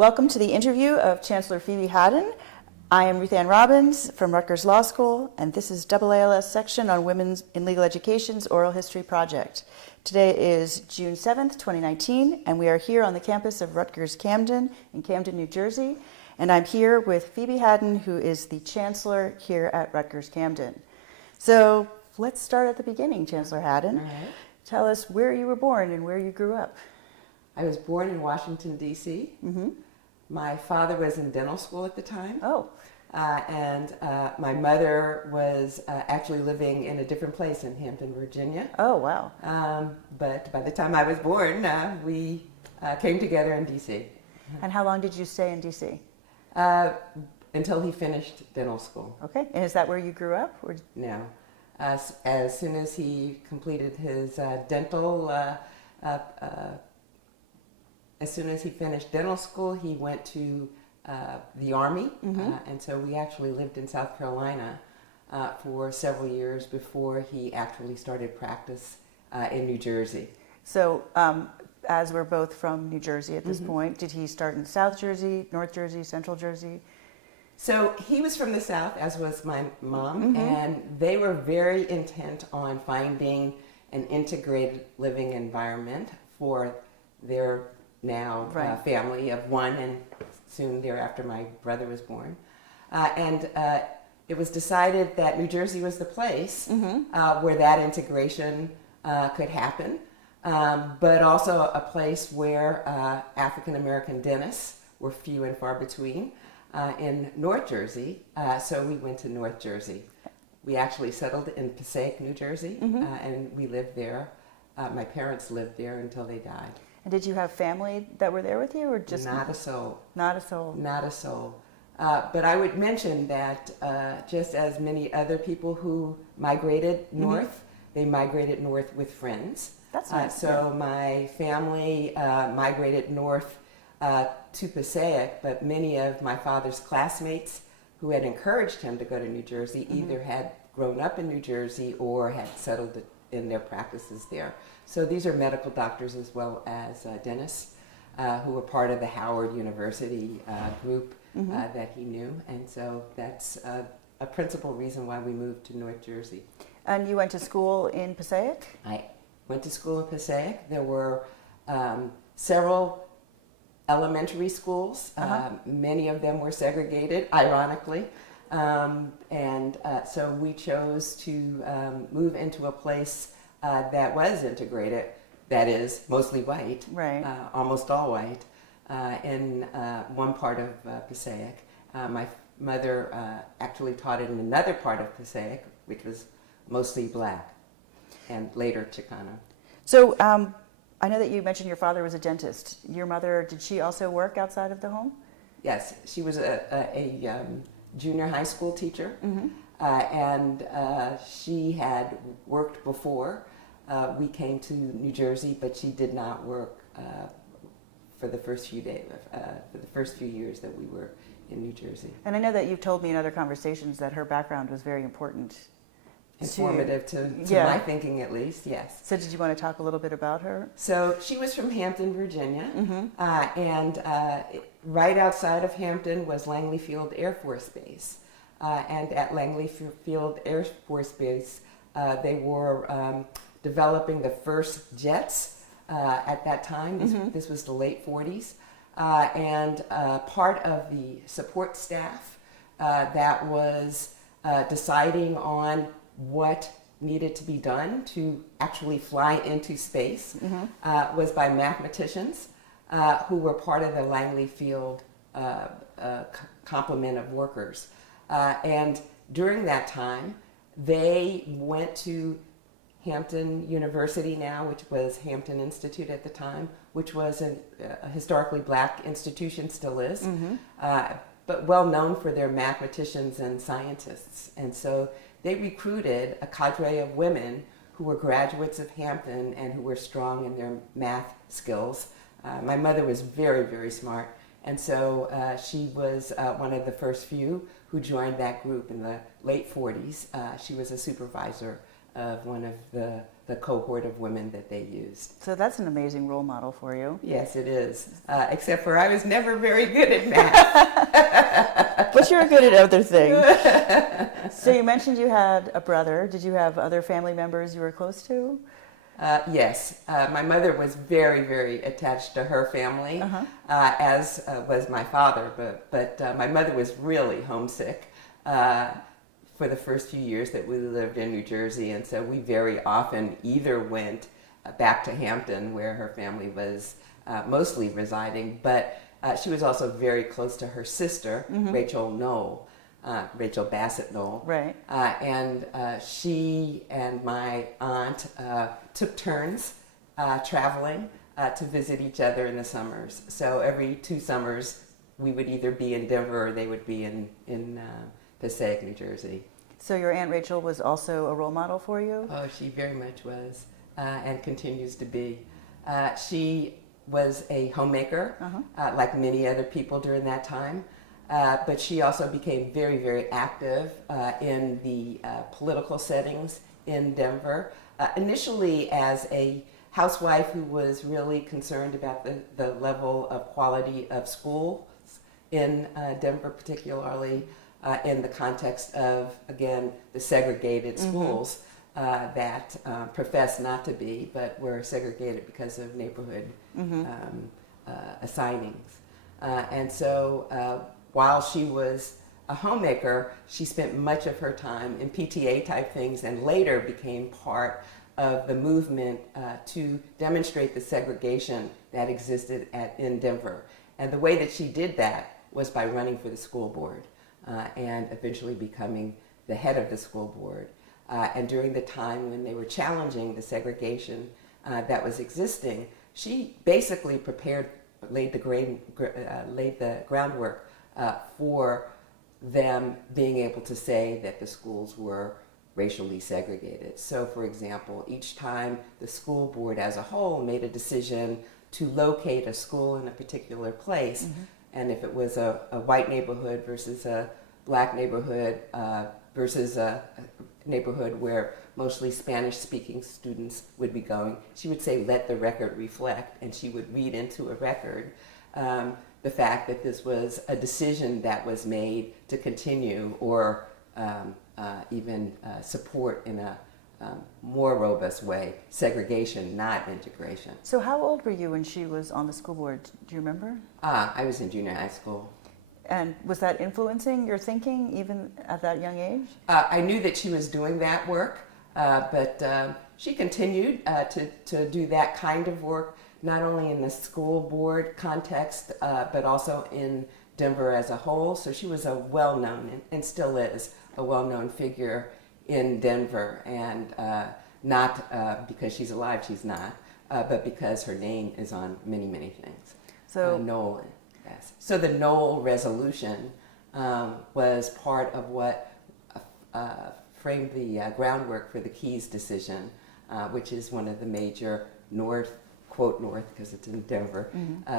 Welcome to the interview of Chancellor Phoebe Haddon. I am Ruth Ann Robbins from Rutgers Law School, and this is AALS section on Women in Legal Education's Oral History Project. Today is June 7th, 2019, and we are here on the campus of Rutgers Camden in Camden, New Jersey. And I'm here with Phoebe Haddon, who is the Chancellor here at Rutgers Camden. So let's start at the beginning, Chancellor Haddon. All right. Tell us where you were born and where you grew up. I was born in Washington, D.C. Mm-hmm. My father was in dental school at the time. Oh. And my mother was actually living in a different place in Hampton, Virginia. Oh, wow. But by the time I was born, we came together in D.C. And how long did you stay in D.C.? Until he finished dental school. Okay. And is that where you grew up? Or... No. As soon as he completed his dental as soon as he finished dental school, he went to the Army, and so we actually lived in South Carolina for several years before he actually started practice in New Jersey. So, as we're both from New Jersey at this point, did he start in South Jersey, North Jersey, Central Jersey? So he was from the South, as was my mom, and they were very intent on finding an integrated living environment for their now family of one, and soon thereafter my brother was born. And it was decided that New Jersey was the place where that integration could happen, but also a place where African American dentists were few and far between in North Jersey, so we went to North Jersey. We actually settled in Passaic, New Jersey, and we lived there. My parents lived there until they died. And did you have family that were there with you, or just... Not a soul. Not a soul. Not a soul. But I would mention that just as many other people who migrated north, they migrated north with friends. That's nice. So my family migrated north to Passaic, but many of my father's classmates who had encouraged him to go to New Jersey either had grown up in New Jersey or had settled in their practices there. So these are medical doctors as well as dentists who were part of the Howard University group that he knew. And so that's a principal reason why we moved to North Jersey. And you went to school in Passaic? I went to school in Passaic. There were several elementary schools. Many of them were segregated, ironically. So we chose to move into a place that was integrated, that is, mostly white, almost all white, in one part of Passaic. My mother actually taught in another part of Passaic, which was mostly black, and later Chicano. So I know that you mentioned your father was a dentist. Your mother, did she also work outside of the home? Yes, she was a junior high school teacher, and she had worked before we came to New Jersey, but she did not work for the first few years that we were in New Jersey. And I know that you've told me in other conversations that her background was very important. Informative to my thinking, at least, yes. So did you want to talk a little bit about her? So she was from Hampton, Virginia, and right outside of Hampton was Langley Field Air Force Base. And at Langley Field Air Force Base, they were developing the first jets at that time. This was the late 40s. And part of the support staff that was deciding on what needed to be done to actually fly into space was by mathematicians who were part of the Langley Field complement of workers. And during that time, they went to Hampton University now, which was Hampton Institute at the time, which was a historically black institution, still is, but well known for their mathematicians and scientists. And so they recruited a cadre of women who were graduates of Hampton and who were strong in their math skills. My mother was very, very smart, and so she was one of the first few who joined that group in the late 40s. She was a supervisor of one of the cohort of women that they used. So that's an amazing role model for you. Yes, it is. Except for I was never very good at math. But you're good at other things. So you mentioned you had a brother. Did you have other family members you were close to? Yes, my mother was very, very attached to her family, as was my father. But my mother was really homesick for the first few years that we lived in New Jersey, and so we very often either went back to Hampton, where her family was mostly residing, but she was also very close to her sister, Rachel Bassett Knoll. Right. And she and my aunt took turns traveling to visit each other in the summers. So every 2 summers, we would either be in Denver or they would be in Passaic, New Jersey. So your Aunt Rachel was also a role model for you? Oh, she very much was, and continues to be. She was a homemaker, like many other people during that time. But she also became very, very active in the political settings in Denver. Initially as a housewife who was really concerned about the level of quality of schools in Denver, particularly in the context of, again, the segregated schools that professed not to be, but were segregated because of neighborhood assignings. And so while she was a homemaker, she spent much of her time in PTA type things and later became part of the movement to demonstrate the segregation that existed in Denver. And the way that she did that was by running for the school board and eventually becoming the head of the school board. And during the time when they were challenging the segregation that was existing, she basically laid the groundwork for them being able to say that the schools were racially segregated. So, for example, each time the school board as a whole made a decision to locate a school in a particular place, and if it was a white neighborhood versus a black neighborhood versus a neighborhood where mostly Spanish-speaking students would be going, she would say, "Let the record reflect," and she would read into a record the fact that this was a decision that was made to continue or even support in a more robust way segregation, not integration. So how old were you when she was on the school board? Do you remember? I was in junior high school. And was that influencing your thinking even at that young age? I knew that she was doing that work, but she continued to do that kind of work, not only in the school board context, but also in Denver as a whole. So she was a well-known, and still is, a well-known figure in Denver, and not because she's alive, she's not, but because her name is on many, many things. So Knoll, yes. So the Knoll resolution was part of what framed the groundwork for the Keyes decision, which is one of the major quote North, because it's in Denver,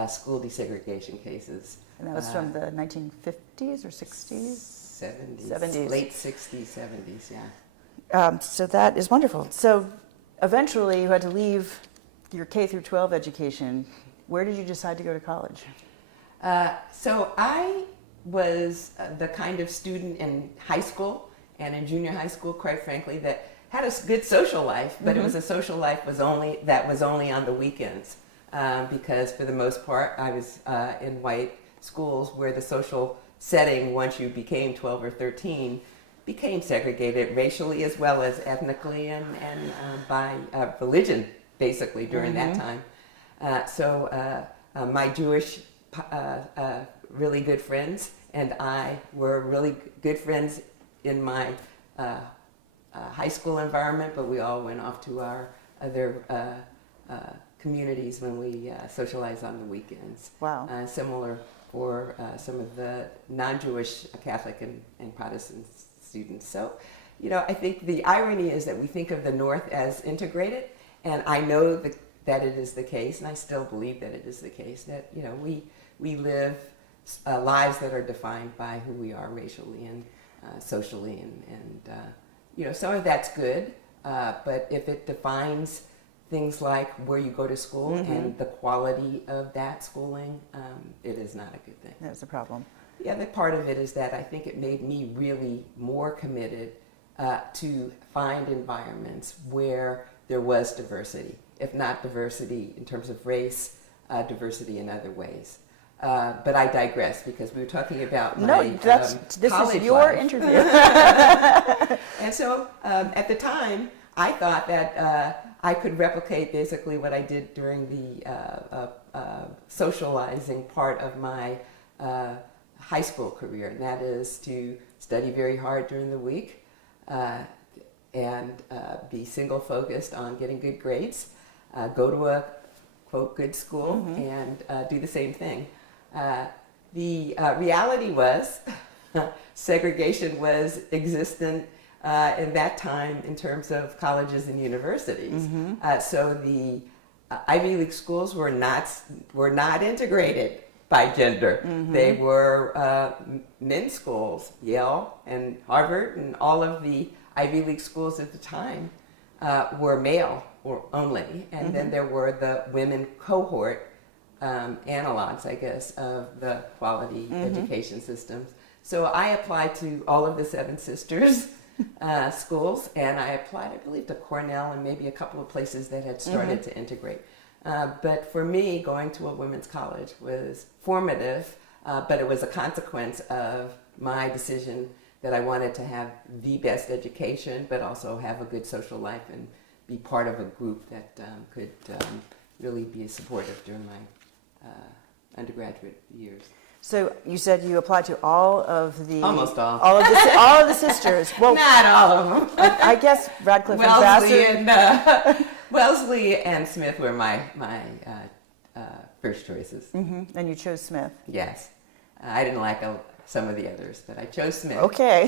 school desegregation cases. And that was from the 1950s or 60s? 70s. Late 60s, 70s, yeah. So that is wonderful. So eventually you had to leave your K through 12 education. Where did you decide to go to college? So I was the kind of student in high school and in junior high school, quite frankly, that had a good social life, but it was a social life that was only on the weekends, because for the most part I was in white schools where the social setting, once you became 12 or 13, became segregated racially as well as ethnically and by religion, basically, during that time. So my Jewish really good friends and I were really good friends in my high school environment, but we all went off to our other communities when we socialized on the weekends. Wow. Similar for some of the non-Jewish Catholic and Protestant students. So, I think the irony is that we think of the North as integrated, and I know that it is the case, and I still believe that it is the case, that, we live lives that are defined by who we are racially and socially, and some of that's good, But if it defines things like where you go to school and the quality of that schooling, it is not a good thing. That's a problem. The other part of it is that I think it made me really more committed to find environments where there was diversity, if not diversity in terms of race, diversity in other ways. But I digress because we were talking about my this college is your life. interview. And so at the time, I thought that I could replicate basically what I did during the socializing part of my high school career, and that is to study very hard during the week and be single focused on getting good grades, go to a quote good school, and do the same thing. The reality was segregation was existent in that time in terms of colleges and universities. So the Ivy League schools were not integrated by gender. They were men's schools. Yale and Harvard and all of the Ivy League schools at the time were male or only, and then there were the women cohort analogs, I guess, of the quality education systems. So I applied to all of the Seven Sisters schools, and I applied, I believe, to Cornell and maybe a couple of places that had started to integrate. But for me, going to a women's college was formative, but it was a consequence of my decision that I wanted to have the best education, but also have a good social life and be part of a group that could really be supportive during my undergraduate years. So you said you applied to all of the Almost all. all of the sisters. Well, not all of them. I guess Radcliffe and Vassar. Wellesley and Smith were my first choices. And you chose Smith. Yes, I didn't like some of the others, but I chose Smith. Okay.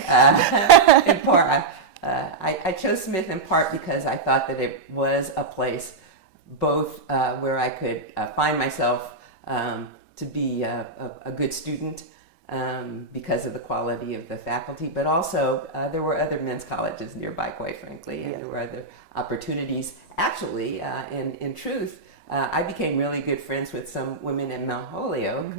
In part, I chose Smith in part because I thought that it was a place both where I could find myself to be a good student because of the quality of the faculty, but also there were other men's colleges nearby, quite frankly, and there were other opportunities. Actually, in truth, I became really good friends with some women in Mount Holyoke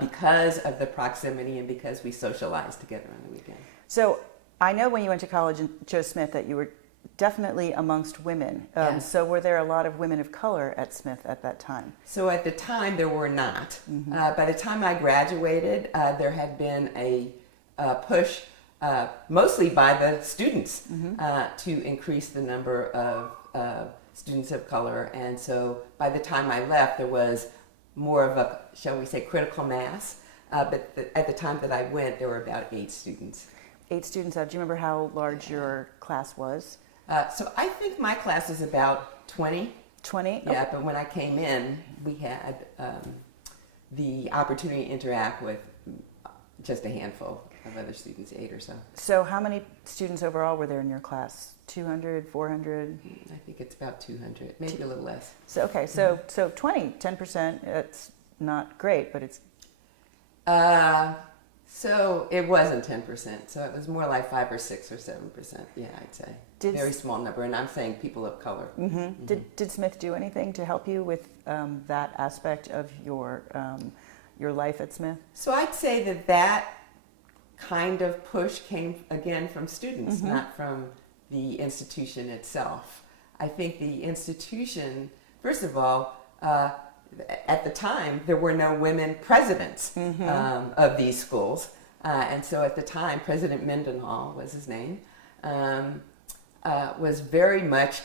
because of the proximity and because we socialized together on the weekend. So I know when you went to college and chose Smith that you were definitely amongst women. Yes. So were there a lot of women of color at Smith at that time? So at the time, there were not. By the time I graduated, there had been a push, mostly by the students, to increase the number of students of color. And so by the time I left, there was more of a, shall we say, critical mass. But at the time that I went, there were about 8 students. 8 students. Do you remember how large your class was? So I think my class is about 20. 20? Yeah, but when I came in, we had the opportunity to interact with just a handful of other students, 8 or so. So how many students overall were there in your class? 200, 400? I think it's about 200, maybe a little less. So, okay, so 20, 10%, it's not great, but it's... So it wasn't 10%, so it was more like 5 or 6 or 7%, yeah, I'd say. Very small number, and I'm saying people of color. Did Smith do anything to help you with that aspect of your life at Smith? So I'd say that kind of push came, again, from students, not from the institution itself. I think the institution, first of all, at the time, there were no women presidents of these schools. And so at the time, President Mendenhall was his name, was very much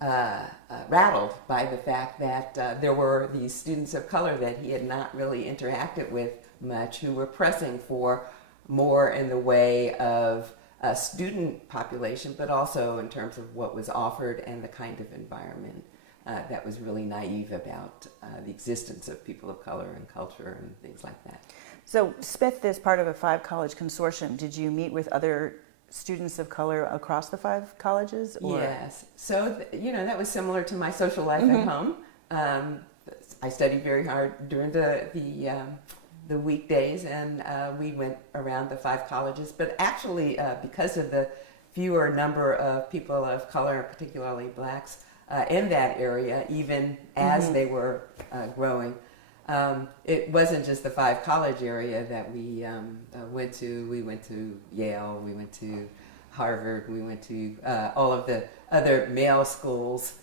rattled by the fact that there were these students of color that he had not really interacted with much who were pressing for more in the way of a student population, but also in terms of what was offered and the kind of environment that was really naive about the existence of people of color and culture and things like that. So Smith is part of a 5-college consortium. Did you meet with other students of color across the 5 colleges? Or? Yes. So, that was similar to my social life at home. I studied very hard during the weekdays, and we went around the 5 colleges. But actually, because of the fewer number of people of color, particularly blacks, in that area, even as they were growing. It wasn't just the 5 college area that we went to. We went to Yale, we went to Harvard, we went to all of the other male schools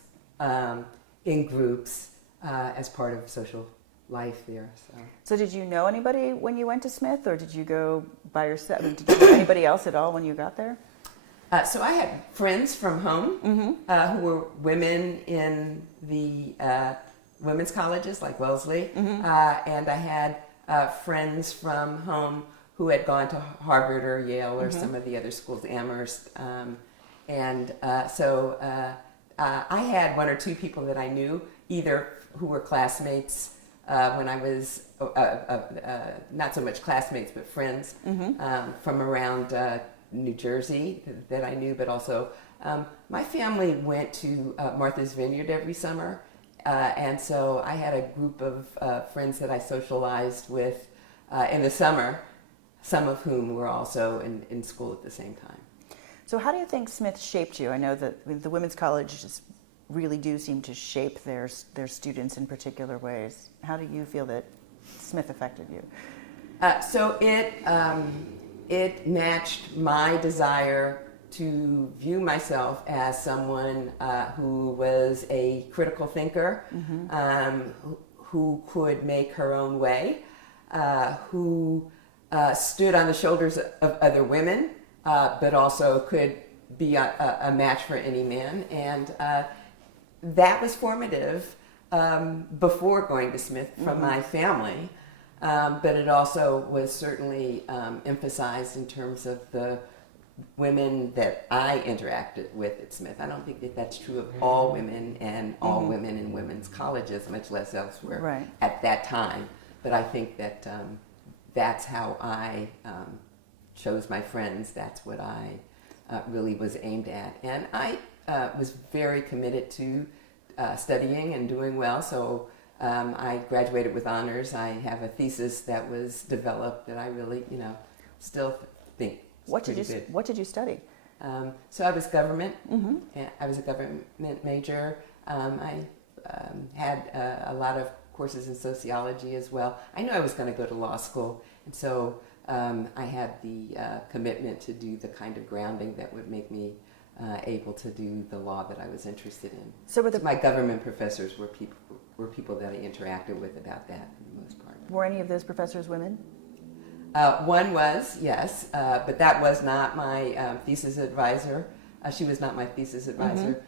in groups as part of social life there. So did you know anybody when you went to Smith, or did you go by yourself? Did you know anybody else at all when you got there? So I had friends from home who were women in the women's colleges like Wellesley, and I had friends from home who had gone to Harvard or Yale or some of the other schools, Amherst, so I had 1 or 2 people that I knew, either who were classmates when I was, not so much classmates, but friends from around New Jersey that I knew, but also my family went to Martha's Vineyard every summer, and so I had a group of friends that I socialized with in the summer, some of whom were also in school at the same time. So how do you think Smith shaped you? I know that the women's colleges really do seem to shape their students in particular ways. How do you feel that Smith affected you? So it matched my desire to view myself as someone who was a critical thinker, who could make her own way, who stood on the shoulders of other women, but also could be a match for any man. And that was formative before going to Smith from my family. But it also was certainly emphasized in terms of the women that I interacted with at Smith. I don't think that that's true of all women and all women in women's colleges, much less elsewhere at that time. But I think that that's how I chose my friends. That's what I really was aimed at. And I was very committed to studying and doing well. So I graduated with honors. I have a thesis that was developed that I really, still think is pretty good. What did you study? So I was government. I was a government major. I had a lot of courses in sociology as well. I knew I was going to go to law school, and so I had the commitment to do the kind of grounding that would make me able to do the law that I was interested in. So my government professors were people that I interacted with about that for the most part. Were any of those professors women? One was, yes, but that was not my thesis advisor. She was not my thesis advisor.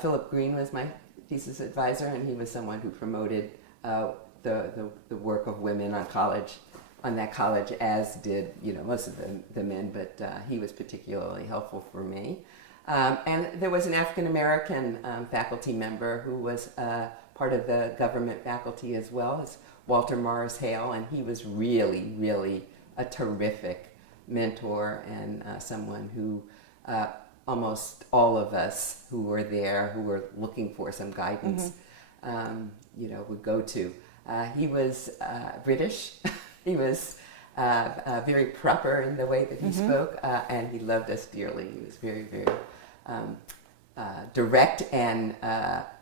Philip Green was my thesis advisor, and he was someone who promoted the work of women on that college, as did most of the men. But he was particularly helpful for me. And there was an African American faculty member who was part of the government faculty as well. It's Walter Morris Hale, and he was really, really a terrific mentor and someone who almost all of us who were there, who were looking for some guidance, would go to. He was British. He was very proper in the way that he spoke, and he loved us dearly. He was very, very direct and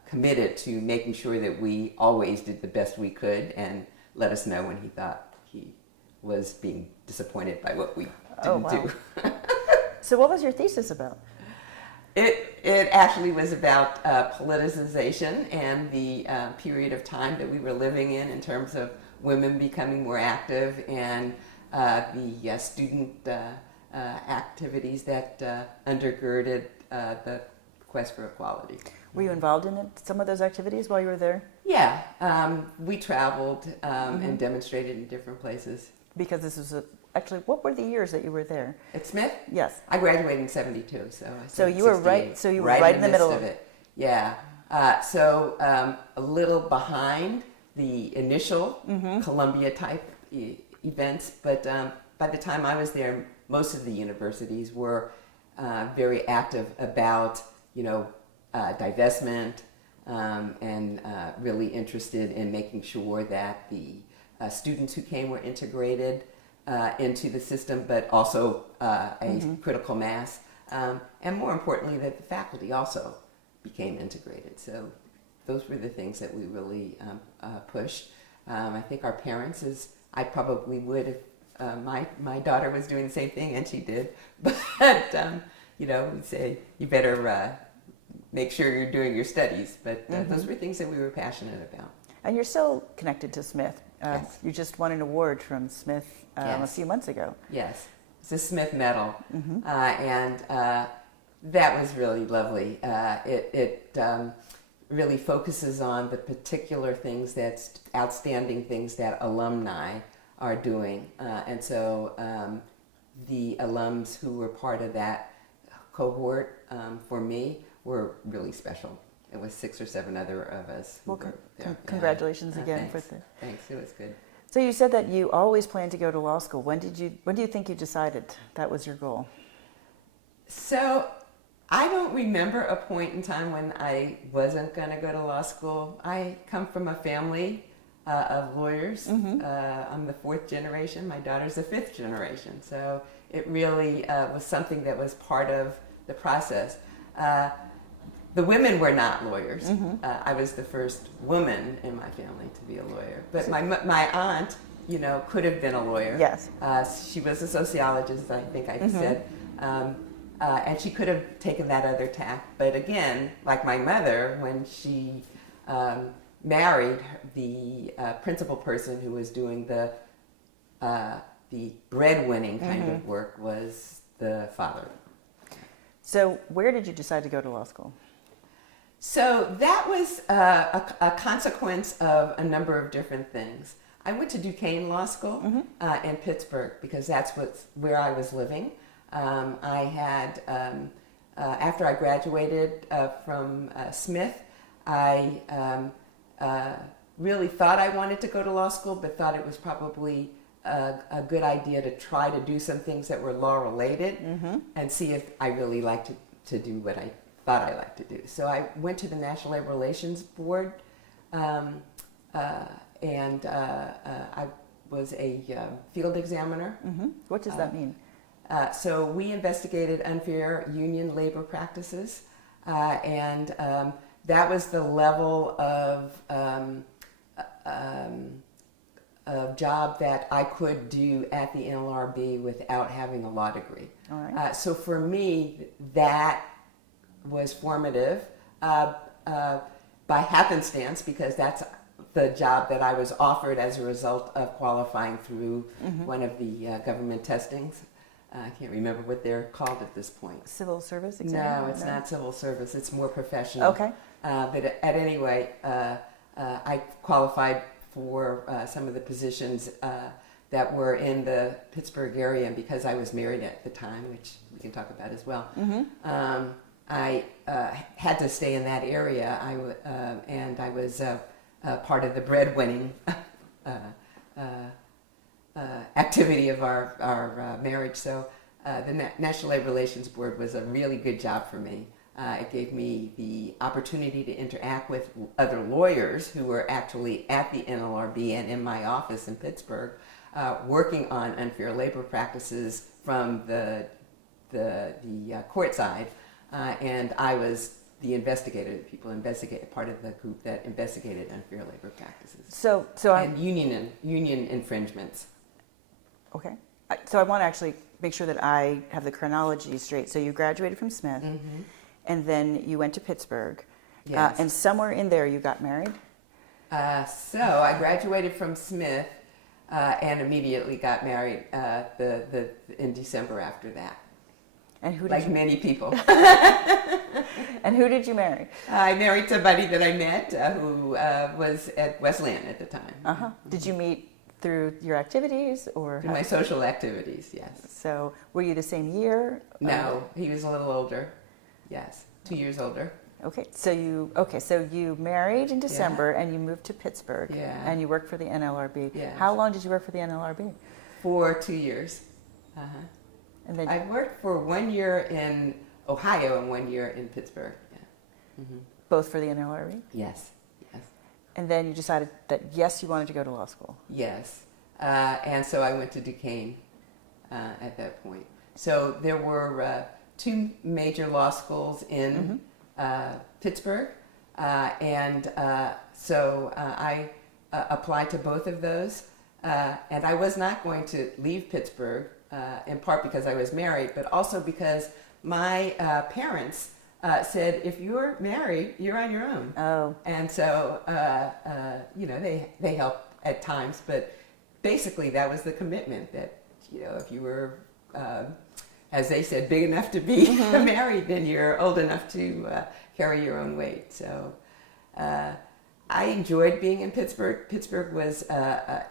committed to making sure that we always did the best we could, and let us know when he thought he was being disappointed by what we didn't do. So what was your thesis about? It actually was about politicization and the period of time that we were living in terms of women becoming more active, and the student activities that undergirded the quest for equality. Were you involved in some of those activities while you were there? Yeah, we traveled and demonstrated in different places. Because this was actually, what were the years that you were there? At Smith? Yes. I graduated in '72, so you were right. So you were right in the middle of it. Yeah. So a little behind the initial Columbia type events, but by the time I was there, most of the universities were very active about divestment and really interested in making sure that the students who came were integrated into the system, but also a critical mass And more importantly, that the faculty also became integrated. So those were the things that we really pushed. I think our parents, I probably would if my daughter was doing the same thing, and she did. But we'd say you better make sure you're doing your studies. But those were things that we were passionate about. And you're still connected to Smith. Yes. You just won an award from Smith a Yes. few months ago. Yes, it's a Smith Medal, and that was really lovely. It really focuses on the particular things outstanding things that alumni are doing, and so the alums who were part of that cohort for me were really special. It was 6 or 7 other of us. Who were there. Congratulations again. Thanks. Thanks. It was good. So you said that you always planned to go to law school. When do you think you decided that was your goal? So I don't remember a point in time when I wasn't going to go to law school. I come from a family of lawyers. I'm the 4th generation. My daughter's the 5th generation. So it really was something that was part of the process. The women were not lawyers. I was the first woman in my family to be a lawyer. But my aunt, could have been a lawyer. Yes. She was a sociologist, I think I said. And she could have taken that other tack. But again, like my mother, when she married the principal person who was doing the breadwinning kind of work was the father. So where did you decide to go to law school? So that was a consequence of a number of different things. I went to Duquesne Law School in Pittsburgh because that's where I was living. I had, after I graduated from Smith, I really thought I wanted to go to law school, but thought it was probably a good idea to try to do some things that were law related and see if I really liked to do what I thought I liked to do. So I went to the National Labor Relations Board, and I was a field examiner. What does that mean? So we investigated unfair union labor practices, and that was the level of job that I could do at the NLRB without having a law degree. All right. So for me, that was formative by happenstance, because that's the job that I was offered as a result of qualifying through one of the government testings. I can't remember what they're called at this point. Civil service exam? No, it's not civil service. It's more professional. Okay. But at any rate, I qualified for some of the positions that were in the Pittsburgh area, and because I was married at the time, which we can talk about as well, I had to stay in that area. And I was part of the breadwinning activity of our marriage. So the National Labor Relations Board was a really good job for me. It gave me the opportunity to interact with other lawyers who were actually at the NLRB and in my office in Pittsburgh, working on unfair labor practices from the court side, and I was the investigator. Part of the group that investigated unfair labor practices. And union infringements. Okay. So I want to actually make sure that I have the chronology straight. So you graduated from Smith, and then you went to Pittsburgh, Yes. and somewhere in there you got married? So I graduated from Smith and immediately got married in December after that. And who did like many people. And who did you marry? I married somebody that I met who was at Wesleyan at the time. Did you meet through your activities or? Through my social activities, yes. So were you the same year? No, he was a little older. Yes, 2 years older. Okay, so you married in December and you moved to Pittsburgh. Yeah. And you worked for the NLRB. Yeah. How long did you work for the NLRB? For 2 years. And then I worked for 1 year in Ohio and 1 year in Pittsburgh. Yeah. both for the NLRB? Yes, yes. And then you decided that yes, you wanted to go to law school. Yes, and so I went to Duquesne at that point. So there were two major law schools in Pittsburgh, and so I applied to both of those. And I was not going to leave Pittsburgh, in part because I was married, but also because my parents said, if you're married, you're on your own. Oh. And so, they help at times, but basically that was the commitment that, if you were, as they said, big enough to be married, then you're old enough to carry your own weight. So I enjoyed being in Pittsburgh. Pittsburgh was a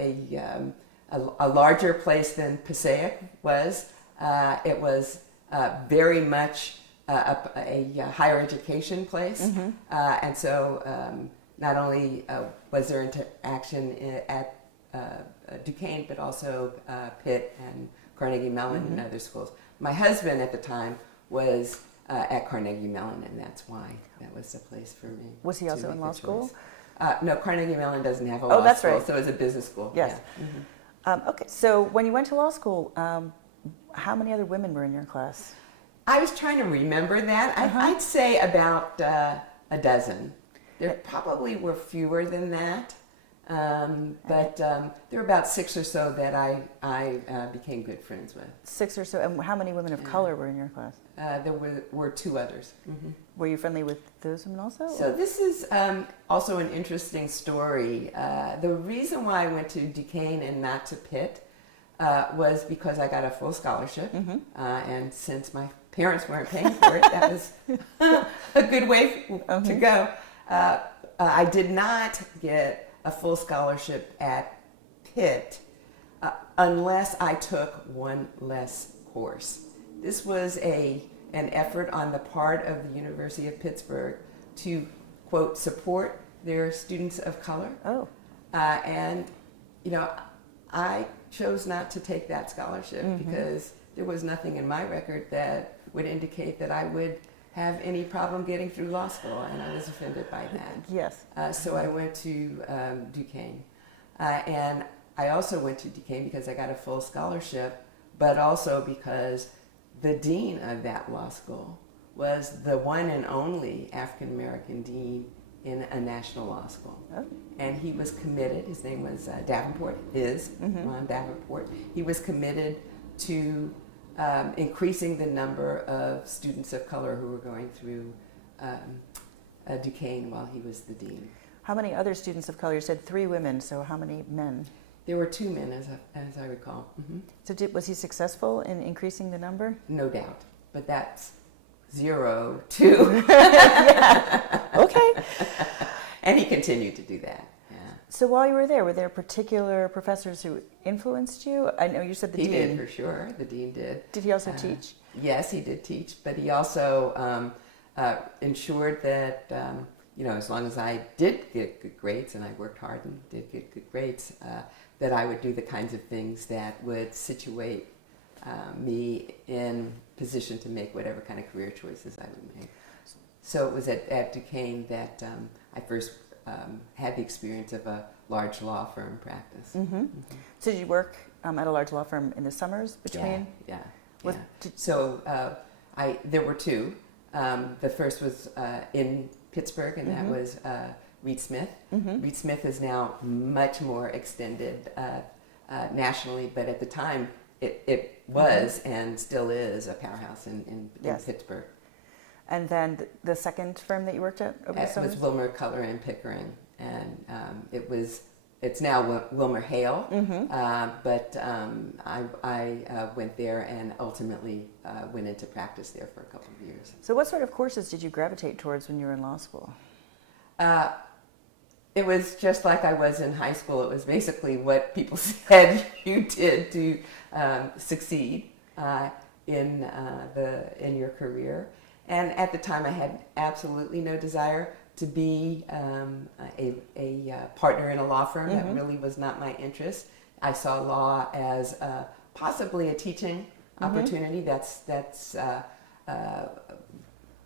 larger place than Passaic was. It was very much a higher education place. And so not only was there interaction at Duquesne, but also Pitt and Carnegie Mellon and other schools. My husband at the time was at Carnegie Mellon, and that's why that was the place for me. Was he also in law school? No, Carnegie Mellon doesn't have a law that's school, right. so it's a business school. Yes. Yeah. Okay, so when you went to law school, how many other women were in your class? I was trying to remember that. I'd say about a dozen. There probably were fewer than that, but there were about 6 or so that I became good friends with. 6 or so, and how many women of color were in your class? There were 2 others. Were you friendly with those women also? So this is also an interesting story. The reason why I went to Duquesne and not to Pitt was because I got a full scholarship, and since my parents weren't paying for it, that was a good way to go. I did not get a full scholarship at Pitt unless I took one less course. This was an effort on the part of the University of Pittsburgh to, quote, support their students of color. Oh. And, I chose not to take that scholarship because there was nothing in my record that would indicate that I would have any problem getting through law school, and I was offended by that. Yes. So I went to Duquesne. And I also went to Duquesne because I got a full scholarship, but also because the dean of that law school was the one and only African-American dean in a national law school. Oh. And he was committed, his name was Davenport, Ron Davenport. He was committed to increasing the number of students of color who were going through Duquesne while he was the dean. How many other students of color? You said 3 women, so how many men? There were 2 men, as I recall. So was he successful in increasing the number? No doubt, but that's 0 to... Yeah. Okay. And he continued to do that. Yeah. So while you were there particular professors who influenced you? I know you said the dean. He did, for sure. The dean did. Did he also teach? Yes, he did teach, but he also ensured that, as long as I did get good grades, and I worked hard and did get good grades, that I would do the kinds of things that would situate me in position to make whatever kind of career choices I would make. So it was at Duquesne that I first had the experience of a large law firm practice. So did you work at a large law firm in the summers between? Yeah. So there were 2. The first was in Pittsburgh, and that was Reed Smith. Reed Smith is now much more extended nationally, but at the time it was and still is a powerhouse in Pittsburgh. And then the second firm that you worked at over the summers? It was Wilmer, Cutler, and Pickering, and it's now Wilmer Hale, but I went there and ultimately went into practice there for a couple of years. So what sort of courses did you gravitate towards when you were in law school? It was just like I was in high school. It was basically what people said you did to succeed in your career. And at the time, I had absolutely no desire to be a partner in a law firm. That really was not my interest. I saw law as possibly a teaching opportunity. That's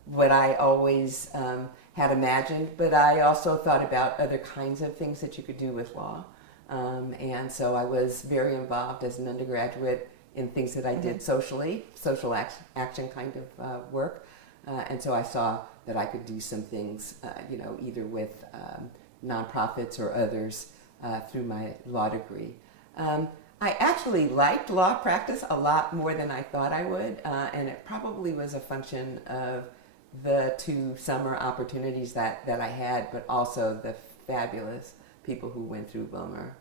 what I always had imagined. But I also thought about other kinds of things that you could do with law. And so I was very involved as an undergraduate in things that I did socially, action kind of work. And so I saw that I could do some things, either with nonprofits or others through my law degree. I actually liked law practice a lot more than I thought I would, and it probably was a function of the 2 summer opportunities that I had, but also the fabulous people who went through Wilmer.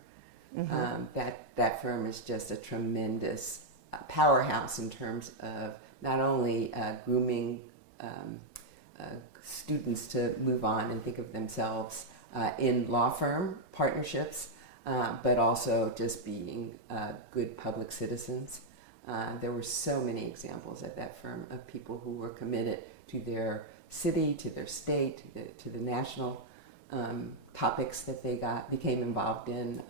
That firm is just a tremendous powerhouse in terms of not only grooming students to move on and think of themselves in law firm partnerships, but also just being good public citizens. There were so many examples at that firm of people who were committed to their city, to their state, to the national topics that they became involved in,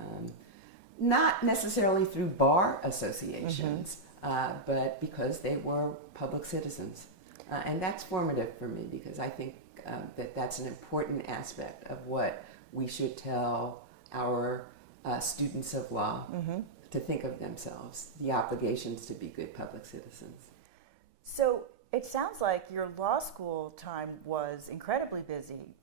not necessarily through bar associations, but because they were public citizens. And that's formative for me because I think that that's an important aspect of what we should tell our students of law to think of themselves, the obligations to be good public citizens. So it sounds like your law school time was incredibly busy.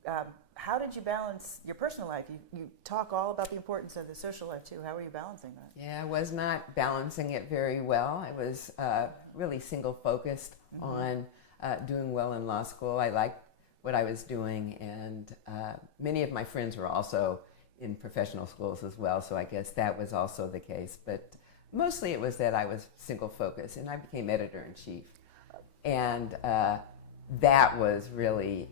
How did you balance your personal life? You talk all about the importance of the social life too. How were you balancing that? Yeah, I was not balancing it very well. I was really single focused on doing well in law school. I liked what I was doing, and many of my friends were also in professional schools as well, so I guess that was also the case. But mostly it was that I was single focused, and I became editor-in-chief. And that was really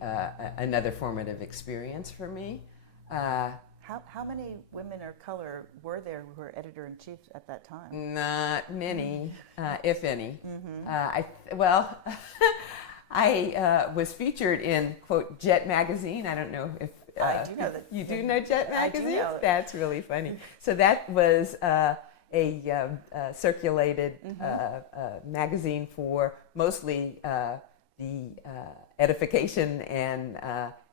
another formative experience for me. How many women of color were there who were editor-in-chief at that time? Not many, if any. I was featured in, quote, Jet magazine. I don't know if I do know that. You do know Jet magazine? I do know. That's really funny. So that was a circulated magazine for mostly the edification and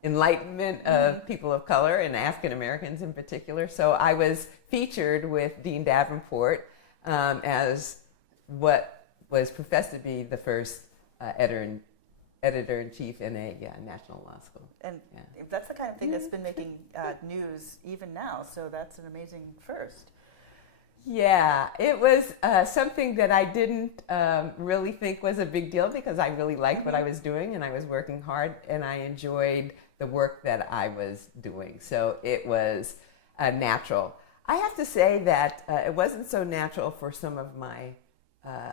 enlightenment of people of color and African Americans in particular. So I was featured with Dean Davenport as what was professed to be the first editor-in-chief in a national law school. And that's the kind of thing that's been making news even now, so that's an amazing first. Yeah, it was something that I didn't really think was a big deal because I really liked what I was doing and I was working hard and I enjoyed the work that I was doing. So it was natural. I have to say that it wasn't so natural for some of my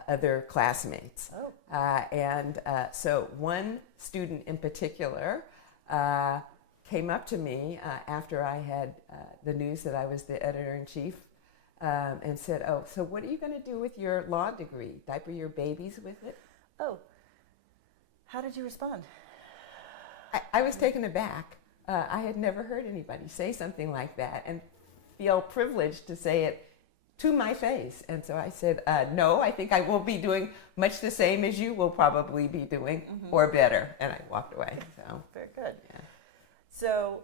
other classmates. So one student in particular came up to me after I had the news that I was the editor-in-chief and said, "Oh, so what are you going to do with your law degree? Diaper your babies with it?" Oh, how did you respond? I was taken aback. I had never heard anybody say something like that and feel privileged to say it to my face. And so I said, no, I think I will be doing much the same as you will probably be doing, or better. And I walked away. So very good. Yeah. So,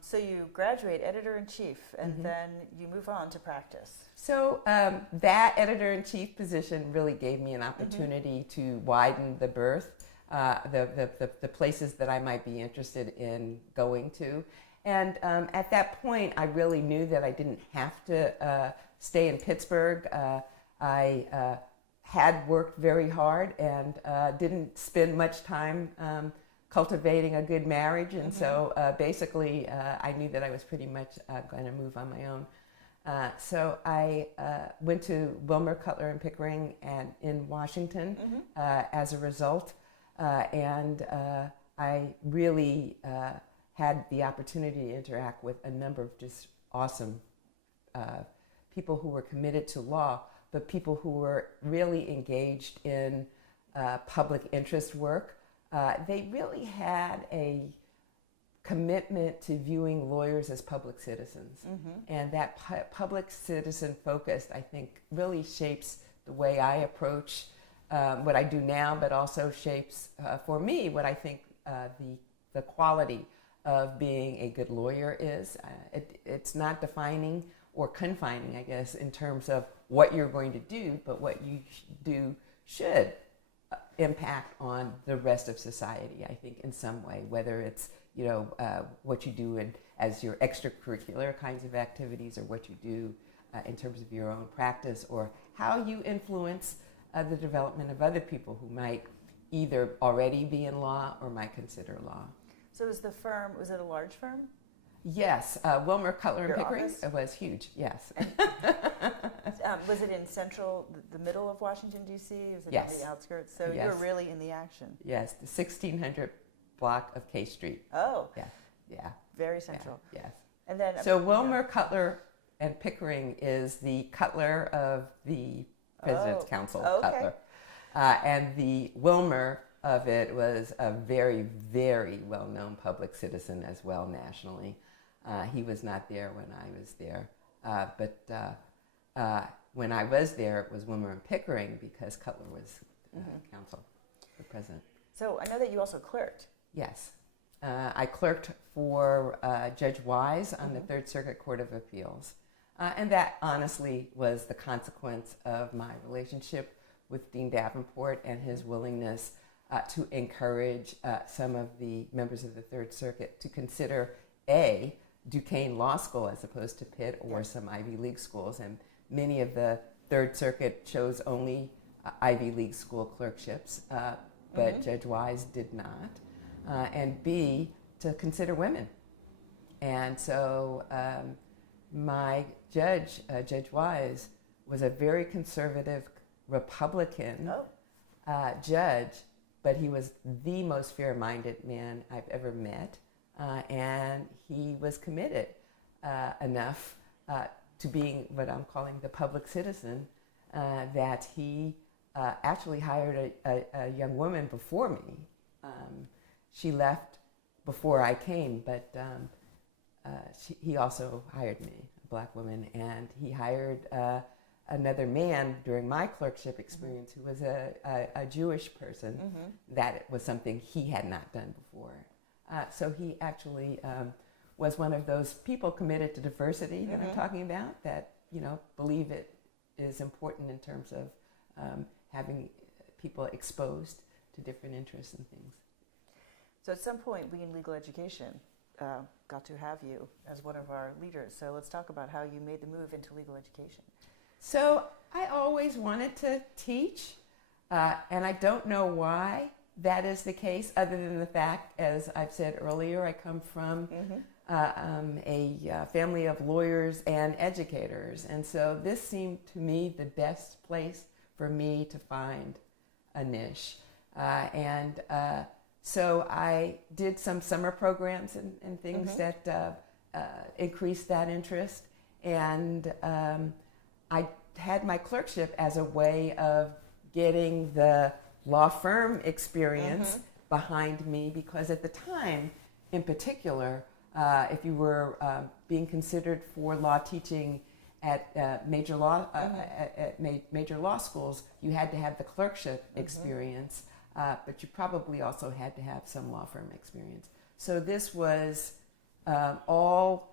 so you graduate editor-in-chief, and then you move on to practice. So that editor-in-chief position really gave me an opportunity to widen the berth, the places that I might be interested in going to. And at that point, I really knew that I didn't have to stay in Pittsburgh. I had worked very hard and didn't spend much time cultivating a good marriage, and so basically I knew that I was pretty much going to move on my own. So I went to Wilmer, Cutler, and Pickering in Washington as a result, and I really had the opportunity to interact with a number of just awesome people who were committed to law, but people who were really engaged in public interest work. They really had a commitment to viewing lawyers as public citizens. And that public citizen focus, I think, really shapes the way I approach what I do now, but also shapes, for me, what I think the quality of being a good lawyer is. It's not defining or confining, I guess, in terms of what you're going to do, but what you do should impact on the rest of society, I think, in some way, whether it's, what you do as your extracurricular kinds of activities, or what you do in terms of your own practice, or how you influence the development of other people who might either already be in law or might consider law. So was it a large firm? Yes, Wilmer, Cutler, and Pickering. Office? It was huge, yes. Was it in the middle of Washington, D.C.? Was it Yes. on the outskirts? So Yes. you were really in the action. Yes, the 1600 block of K Street. Oh, Yeah. very central. Yeah, yes. And then So Wilmer, Cutler, and Pickering is the Cutler of the President's Council, okay. Cutler. And the Wilmer of it was a very, very well-known public citizen as well nationally. He was not there when I was there. But when I was there, it was Wilmer and Pickering because Cutler was counsel for president. So I know that you also clerked. Yes. I clerked for Judge Wise on the Third Circuit Court of Appeals. And that honestly was the consequence of my relationship with Dean Davenport and his willingness to encourage some of the members of the Third Circuit to consider Duquesne Law School as opposed to Pitt or some Ivy League schools. And many of the Third Circuit chose only Ivy League school clerkships, but Judge Wise did not. And B, to consider women. And so my judge, Judge Wise, was a very conservative Republican judge, but he was the most fair-minded man I've ever met. And he was committed enough to being what I'm calling the public citizen that he actually hired a young woman before me. She left before I came, but he also hired me, a black woman, and he hired another man during my clerkship experience who was a Jewish person. That was something he had not done before. So he actually was one of those people committed to diversity that I'm talking about, that believe it is important in terms of having people exposed to different interests and things. So at some point, we in legal education got to have you as one of our leaders. So let's talk about how you made the move into legal education. So I always wanted to teach, and I don't know why that is the case, other than the fact, as I've said earlier, I come from a family of lawyers and educators. And so this seemed to me the best place for me to find a niche. So I did some summer programs and things that increased that interest. And I had my clerkship as a way of getting the law firm experience behind me, because at the time, in particular, if you were being considered for law teaching at major law major law schools, you had to have the clerkship experience. But you probably also had to have some law firm experience. So this was all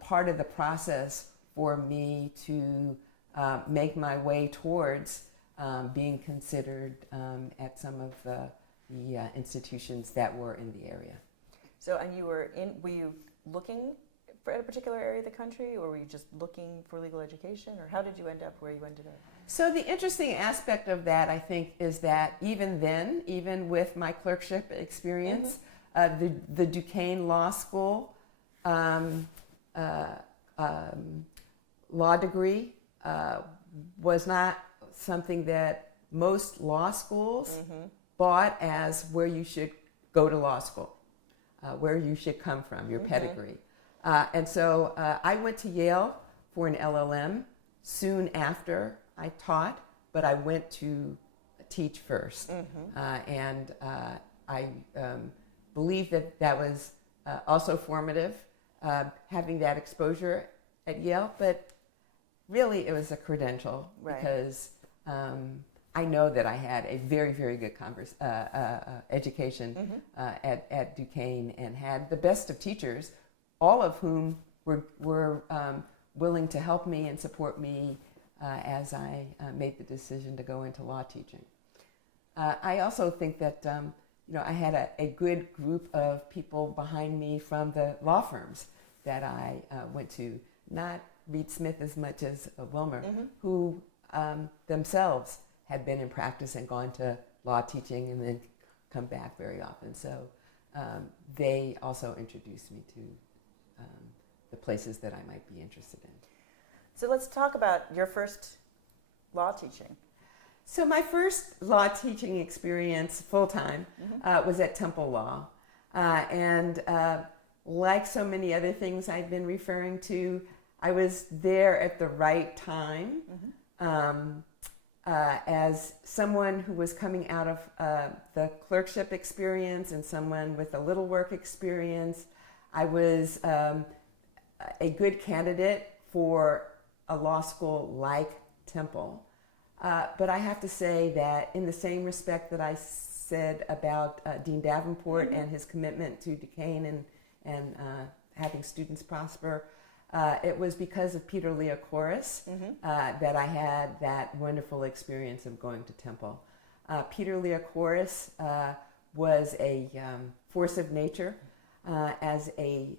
part of the process for me to make my way towards being considered at some of the institutions that were in the area. So, and were you looking for a particular area of the country, or were you just looking for legal education, or how did you end up where you ended up? So the interesting aspect of that, I think, is that even then, even with my clerkship experience, the Duquesne Law School law degree was not something that most law schools bought as where you should go to law school, where you should come from, your pedigree. And so I went to Yale for an LLM soon after I taught, but I went to teach first. And I believe that was also formative, having that exposure at Yale, but really it was a credential because I know that I had a very, very good education at Duquesne and had the best of teachers, all of whom were willing to help me and support me as I made the decision to go into law teaching. I also think that I had a good group of people behind me from the law firms that I went to, not Reed Smith as much as Wilmer, who themselves had been in practice and gone to law teaching and then come back very often. So they also introduced me to the places that I might be interested in. So let's talk about your first law teaching. So my first law teaching experience full-time was at Temple Law. And like so many other things I've been referring to, I was there at the right time. As someone who was coming out of the clerkship experience and someone with a little work experience, I was a good candidate for a law school like Temple. But I have to say that in the same respect that I said about Dean Davenport and his commitment to Duquesne and having students prosper, it was because of Peter Leocoris that I had that wonderful experience of going to Temple. Peter Leocoris was a force of nature as a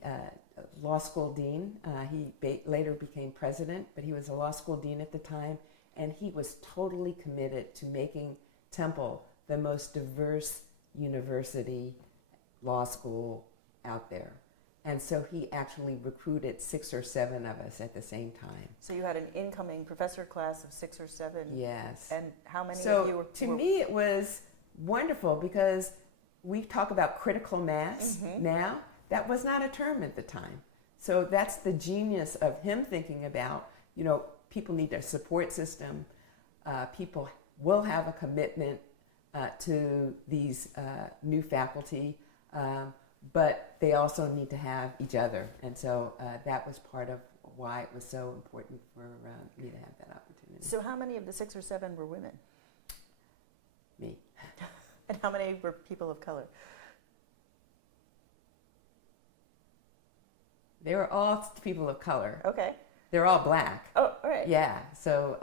law school dean. He later became president, but he was a law school dean at the time, and he was totally committed to making Temple the most diverse university law school out there. And so he actually recruited 6 or 7 of us at the same time. So you had an incoming professor class of 6 or 7? Yes. And how many so of you were? To me, it was wonderful because we talk about critical mass now. That was not a term at the time. So that's the genius of him thinking about, people need a support system. People will have a commitment to these new faculty. But they also need to have each other. And so that was part of why it was so important for me to have that opportunity. So how many of the 6 or 7 were women? Me. And how many were people of color? They were all people of color. Okay. They're all black. Oh, all right. Yeah. So,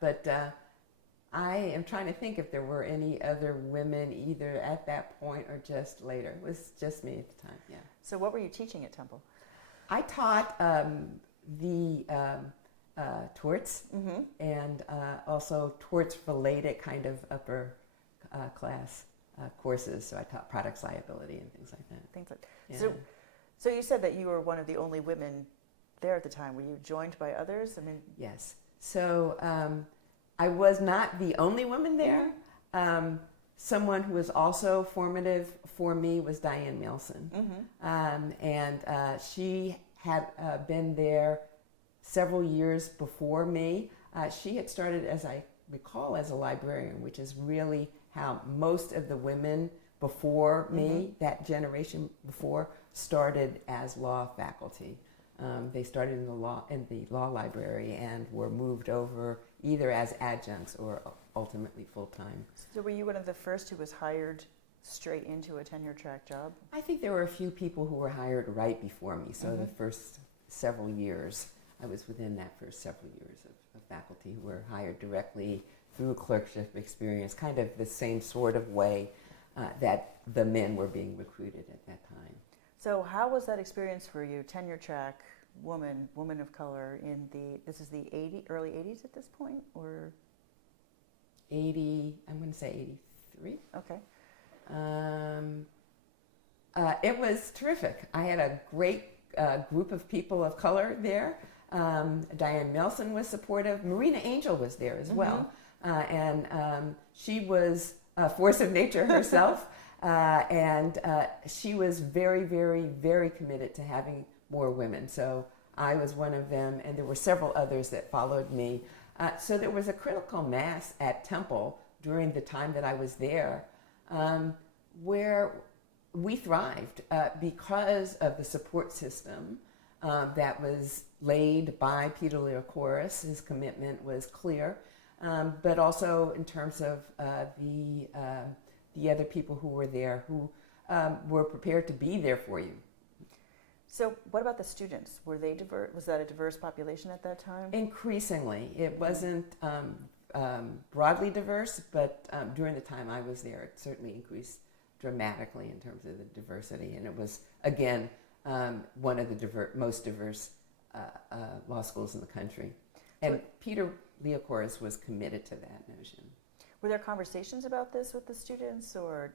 but I am trying to think if there were any other women either at that point or just later. It was just me at the time, yeah. So what were you teaching at Temple? I taught the torts and also torts-related kind of upper class courses. So I taught products liability and things like that. Things like Yeah. So you said that you were one of the only women there at the time. Were you joined by others? I mean, yes. So I was not the only woman there. Someone who was also formative for me was Diane Milson. And she had been there several years before me. She had started, as I recall, as a librarian, which is really how most of the women before me, that generation before, started as law faculty. They started in the law library and were moved over either as adjuncts or ultimately full-time. So were you one of the first who was hired straight into a tenure-track job? I think there were a few people who were hired right before me. So the first several years, I was within that first several years of faculty who were hired directly through clerkship experience, kind of the same sort of way that the men were being recruited at that time. So how was that experience for you, tenure-track, woman of color in this is the early 80s at this point, or? 80, I'm going to say 83. Okay. It was terrific. I had a great group of people of color there. Diane Milson was supportive. Marina Angel was there as well. And she was a force of nature herself. And she was very, very, very committed to having more women. So I was one of them, and there were several others that followed me. So there was a critical mass at Temple during the time that I was there, where we thrived because of the support system that was laid by Peter Leocoris. His commitment was clear, but also in terms of the other people who were there who were prepared to be there for you. So what about the students? Were they diverse? Was that a diverse population at that time? Increasingly. It wasn't broadly diverse, but during the time I was there, it certainly increased dramatically in terms of the diversity. And it was, again, one of the most diverse law schools in the country. And Peter Leocoris was committed to that notion. Were there conversations about this with the students, or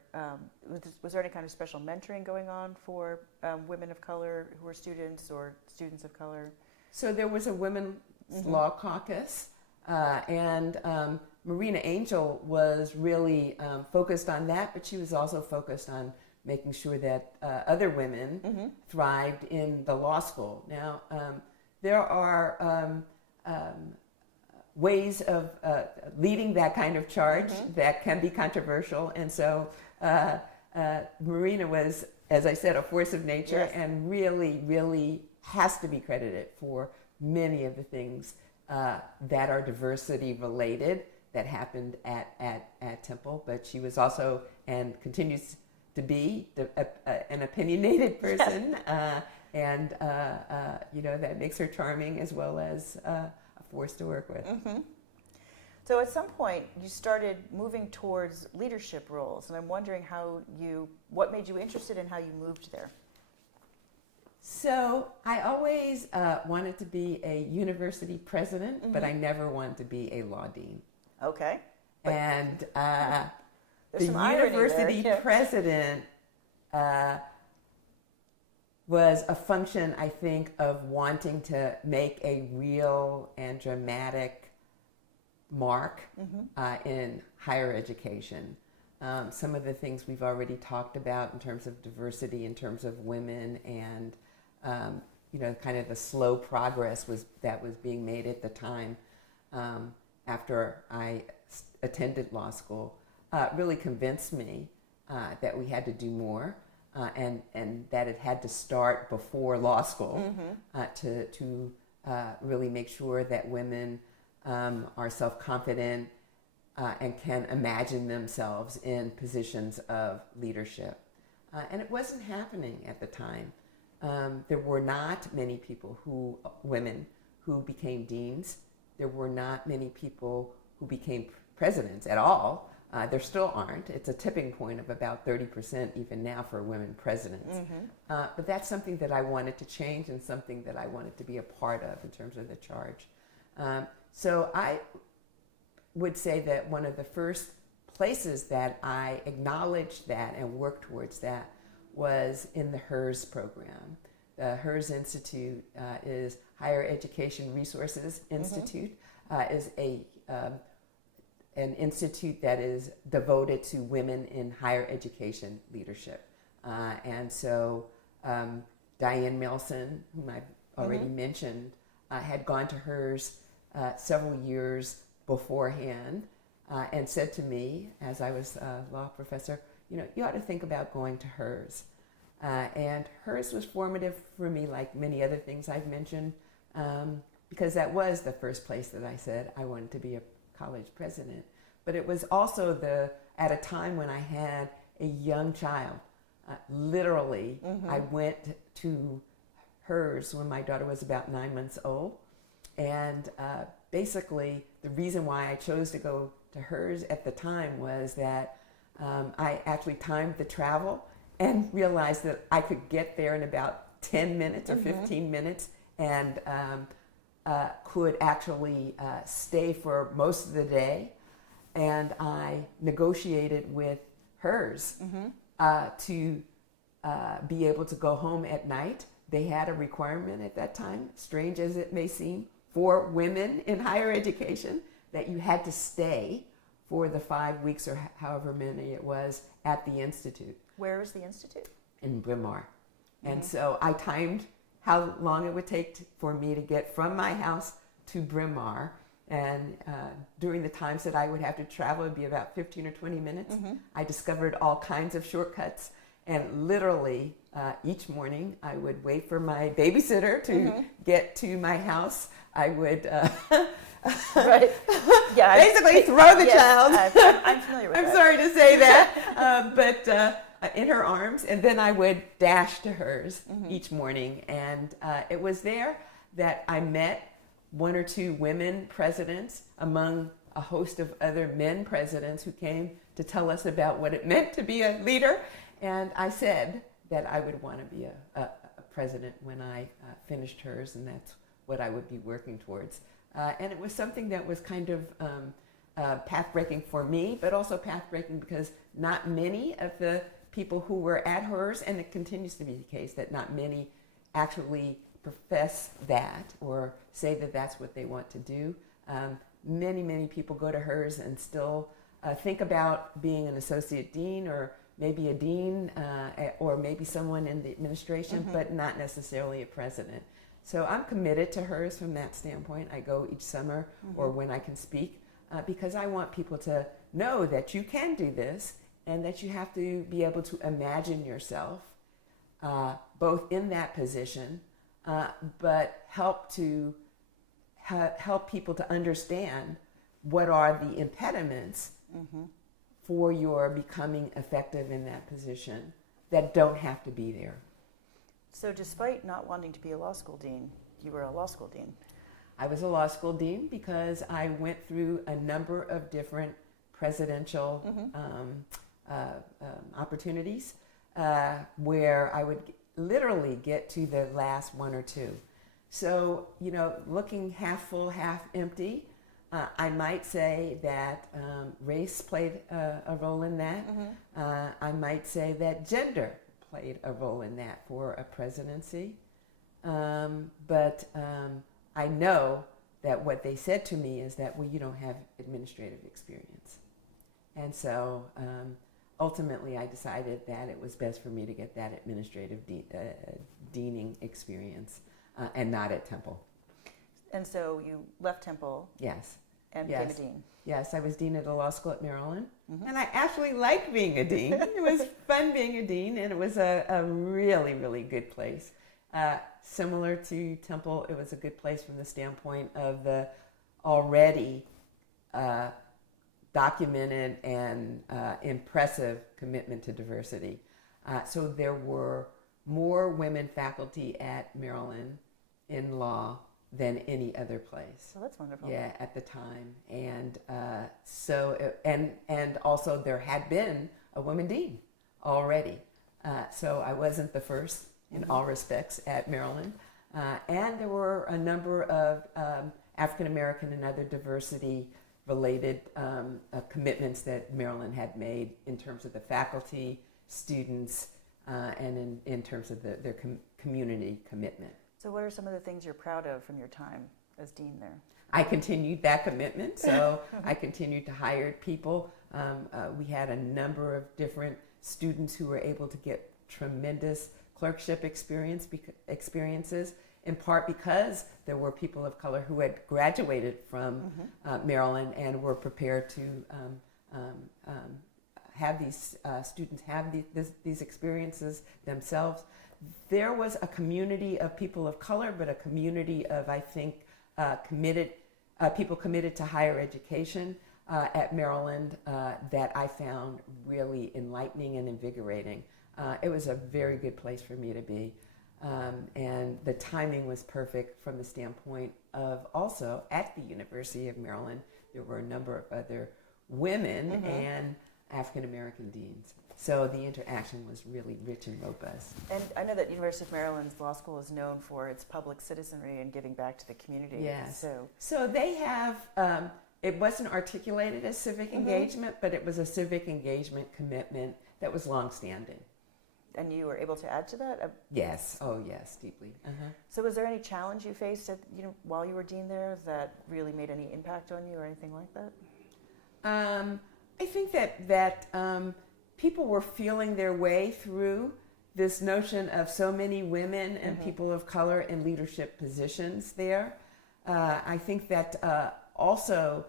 was there any kind of special mentoring going on for women of color who were students or students of color? So there was a women's law caucus, and Marina Angel was really focused on that, but she was also focused on making sure that other women thrived in the law school. Now, there are ways of leading that kind of charge that can be controversial, and so Marina was, as I said, a force of nature, and really, really has to be credited for many of the things that are diversity related that happened at Temple. But she was also, and continues to be, an opinionated person, and that makes her charming as well as a force to work with. So at some point you started moving towards leadership roles, and I'm wondering what made you interested in how you moved there? So I always wanted to be a university president, but I never wanted to be a law dean. Okay. And the some irony university there. president was a function, I think, of wanting to make a real and dramatic mark in higher education. Some of the things we've already talked about in terms of diversity, in terms of women, and kind of the slow progress that was being made at the time after I attended law school, really convinced me that we had to do more. And that it had to start before law school to really make sure that women are self-confident and can imagine themselves in positions of leadership. And it wasn't happening at the time. There were not many women who became deans. There were not many people who became presidents at all. There still aren't. It's a tipping point of about 30% even now for women presidents. But that's something that I wanted to change and something that I wanted to be a part of in terms of the charge. So I would say that one of the first places that I acknowledged that and worked towards that was in the HERS program. The HERS Institute is Higher Education Resources Institute, is an institute that is devoted to women in higher education leadership. And so Diane Melson, whom I've already mentioned, had gone to HERS several years beforehand and said to me, as I was a law professor, you ought to think about going to HERS. And HERS was formative for me, like many other things I've mentioned, because that was the first place that I said I wanted to be a college president. But it was also at a time when I had a young child. Literally, I went to HERS when my daughter was about 9 months old. And basically, the reason why I chose to go to HERS at the time was that I actually timed the travel and realized that I could get there in about 10 minutes or 15 minutes and could actually stay for most of the day. And I negotiated with HERS to be able to go home at night. They had a requirement at that time, strange as it may seem, for women in higher education, that you had to stay for the 5 weeks or however many it was at the Institute. Where is the Institute? In Bryn Mawr. And so I timed how long it would take for me to get from my house to Bryn Mawr. And during the times that I would have to travel, it would be about 15 or 20 minutes. I discovered all kinds of shortcuts. And literally, each morning, I would wait for my babysitter to get to my house. I would basically throw the child. I'm familiar with that. I'm sorry to say that. But in her arms, and then I would dash to hers each morning. And it was there that I met one or two women presidents among a host of other men presidents who came to tell us about what it meant to be a leader. And I said that I would want to be a president when I finished hers, and that's what I would be working towards. And it was something that was kind of path-breaking for me, but also path-breaking because not many of the people who were at hers, and it continues to be the case that not many actually profess that or say that that's what they want to do. Many people go to hers and still think about being an associate dean or maybe a dean or maybe someone in the administration, but not necessarily a president. So I'm committed to hers from that standpoint. I go each summer or when I can speak because I want people to know that you can do this and that you have to be able to imagine yourself both in that position, but help people to understand what are the impediments for your becoming effective in that position that don't have to be there. So despite not wanting to be a law school dean, you were a law school dean. I was a law school dean because I went through a number of different presidential opportunities where I would literally get to the last one or two. So, looking half full, half empty, I might say that race played a role in that. I might say that gender played a role in that for a presidency. But I know that what they said to me is that, well, you don't have administrative experience. And so ultimately I decided that it was best for me to get that administrative deaning experience and not at Temple. And so you left Temple. Yes. And became a dean. Yes, I was dean of the law school at Maryland, and I actually liked being a dean. It was fun being a dean, and it was a really, really good place. Similar to Temple, it was a good place from the standpoint of the already documented and impressive commitment to diversity. So there were more women faculty at Maryland in law than any other place. Oh, that's wonderful. Yeah, at the time. And and also there had been a woman dean already. So I wasn't the first in all respects at Maryland. And there were a number of African American and other diversity related commitments that Maryland had made in terms of the faculty, students, and in terms of their community commitment. So what are some of the things you're proud of from your time as dean there? I continued that commitment, so I continued to hire people. We had a number of different students who were able to get tremendous clerkship experiences, in part because there were people of color who had graduated from Maryland and were prepared to have these students have these experiences themselves. There was a community of people of color, but a community of, I think, people committed to higher education at Maryland that I found really enlightening and invigorating. It was a very good place for me to be. And the timing was perfect from the standpoint of also at the University of Maryland, there were a number of other women and African American deans. So the interaction was really rich and robust. And I know that University of Maryland's law school is known for its public citizenry and giving back to the community. Yes. So they have, it wasn't articulated as civic engagement, but it was a civic engagement commitment that was longstanding. And you were able to add to that? Yes. Oh, yes, deeply. So was there any challenge you faced while you were dean there that really made any impact on you or anything like that? I think that people were feeling their way through this notion of so many women and people of color in leadership positions there. I think that also,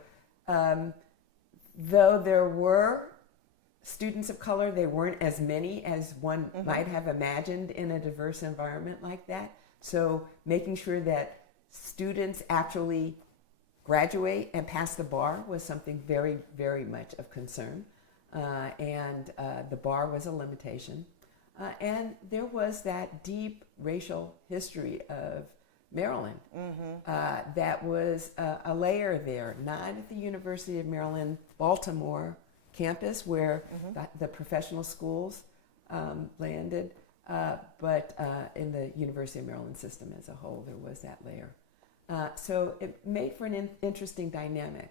though there were students of color, they weren't as many as one might have imagined in a diverse environment like that. So making sure that students actually graduate and pass the bar was something very, very much of concern. and the bar was a limitation. And there was that deep racial history of Maryland. That was a layer there, not at the University of Maryland, Baltimore campus where the professional schools landed, but in the University of Maryland system as a whole, there was that layer. So it made for an interesting dynamic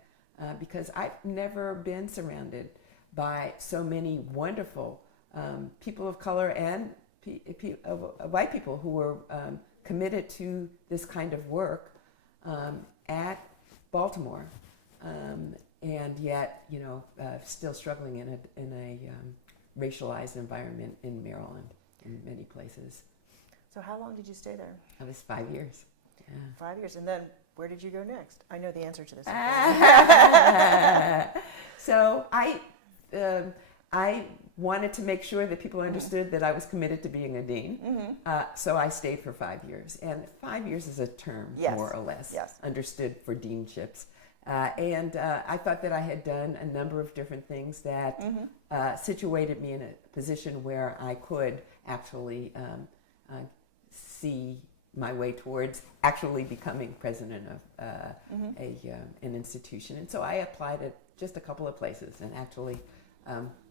because I've never been surrounded by so many wonderful people of color and white people who were committed to this kind of work at Baltimore, and yet, still struggling in a racialized environment in Maryland in many places. So how long did you stay there? It was 5 years. Yeah. 5 years, and then where did you go next? I know the answer to this. So I wanted to make sure that people understood that I was committed to being a dean. So I stayed for 5 years. And 5 years is a term, more or less, understood for deanships. And I thought that I had done a number of different things that situated me in a position where I could actually see my way towards actually becoming president of an institution. And so I applied at just a couple of places and actually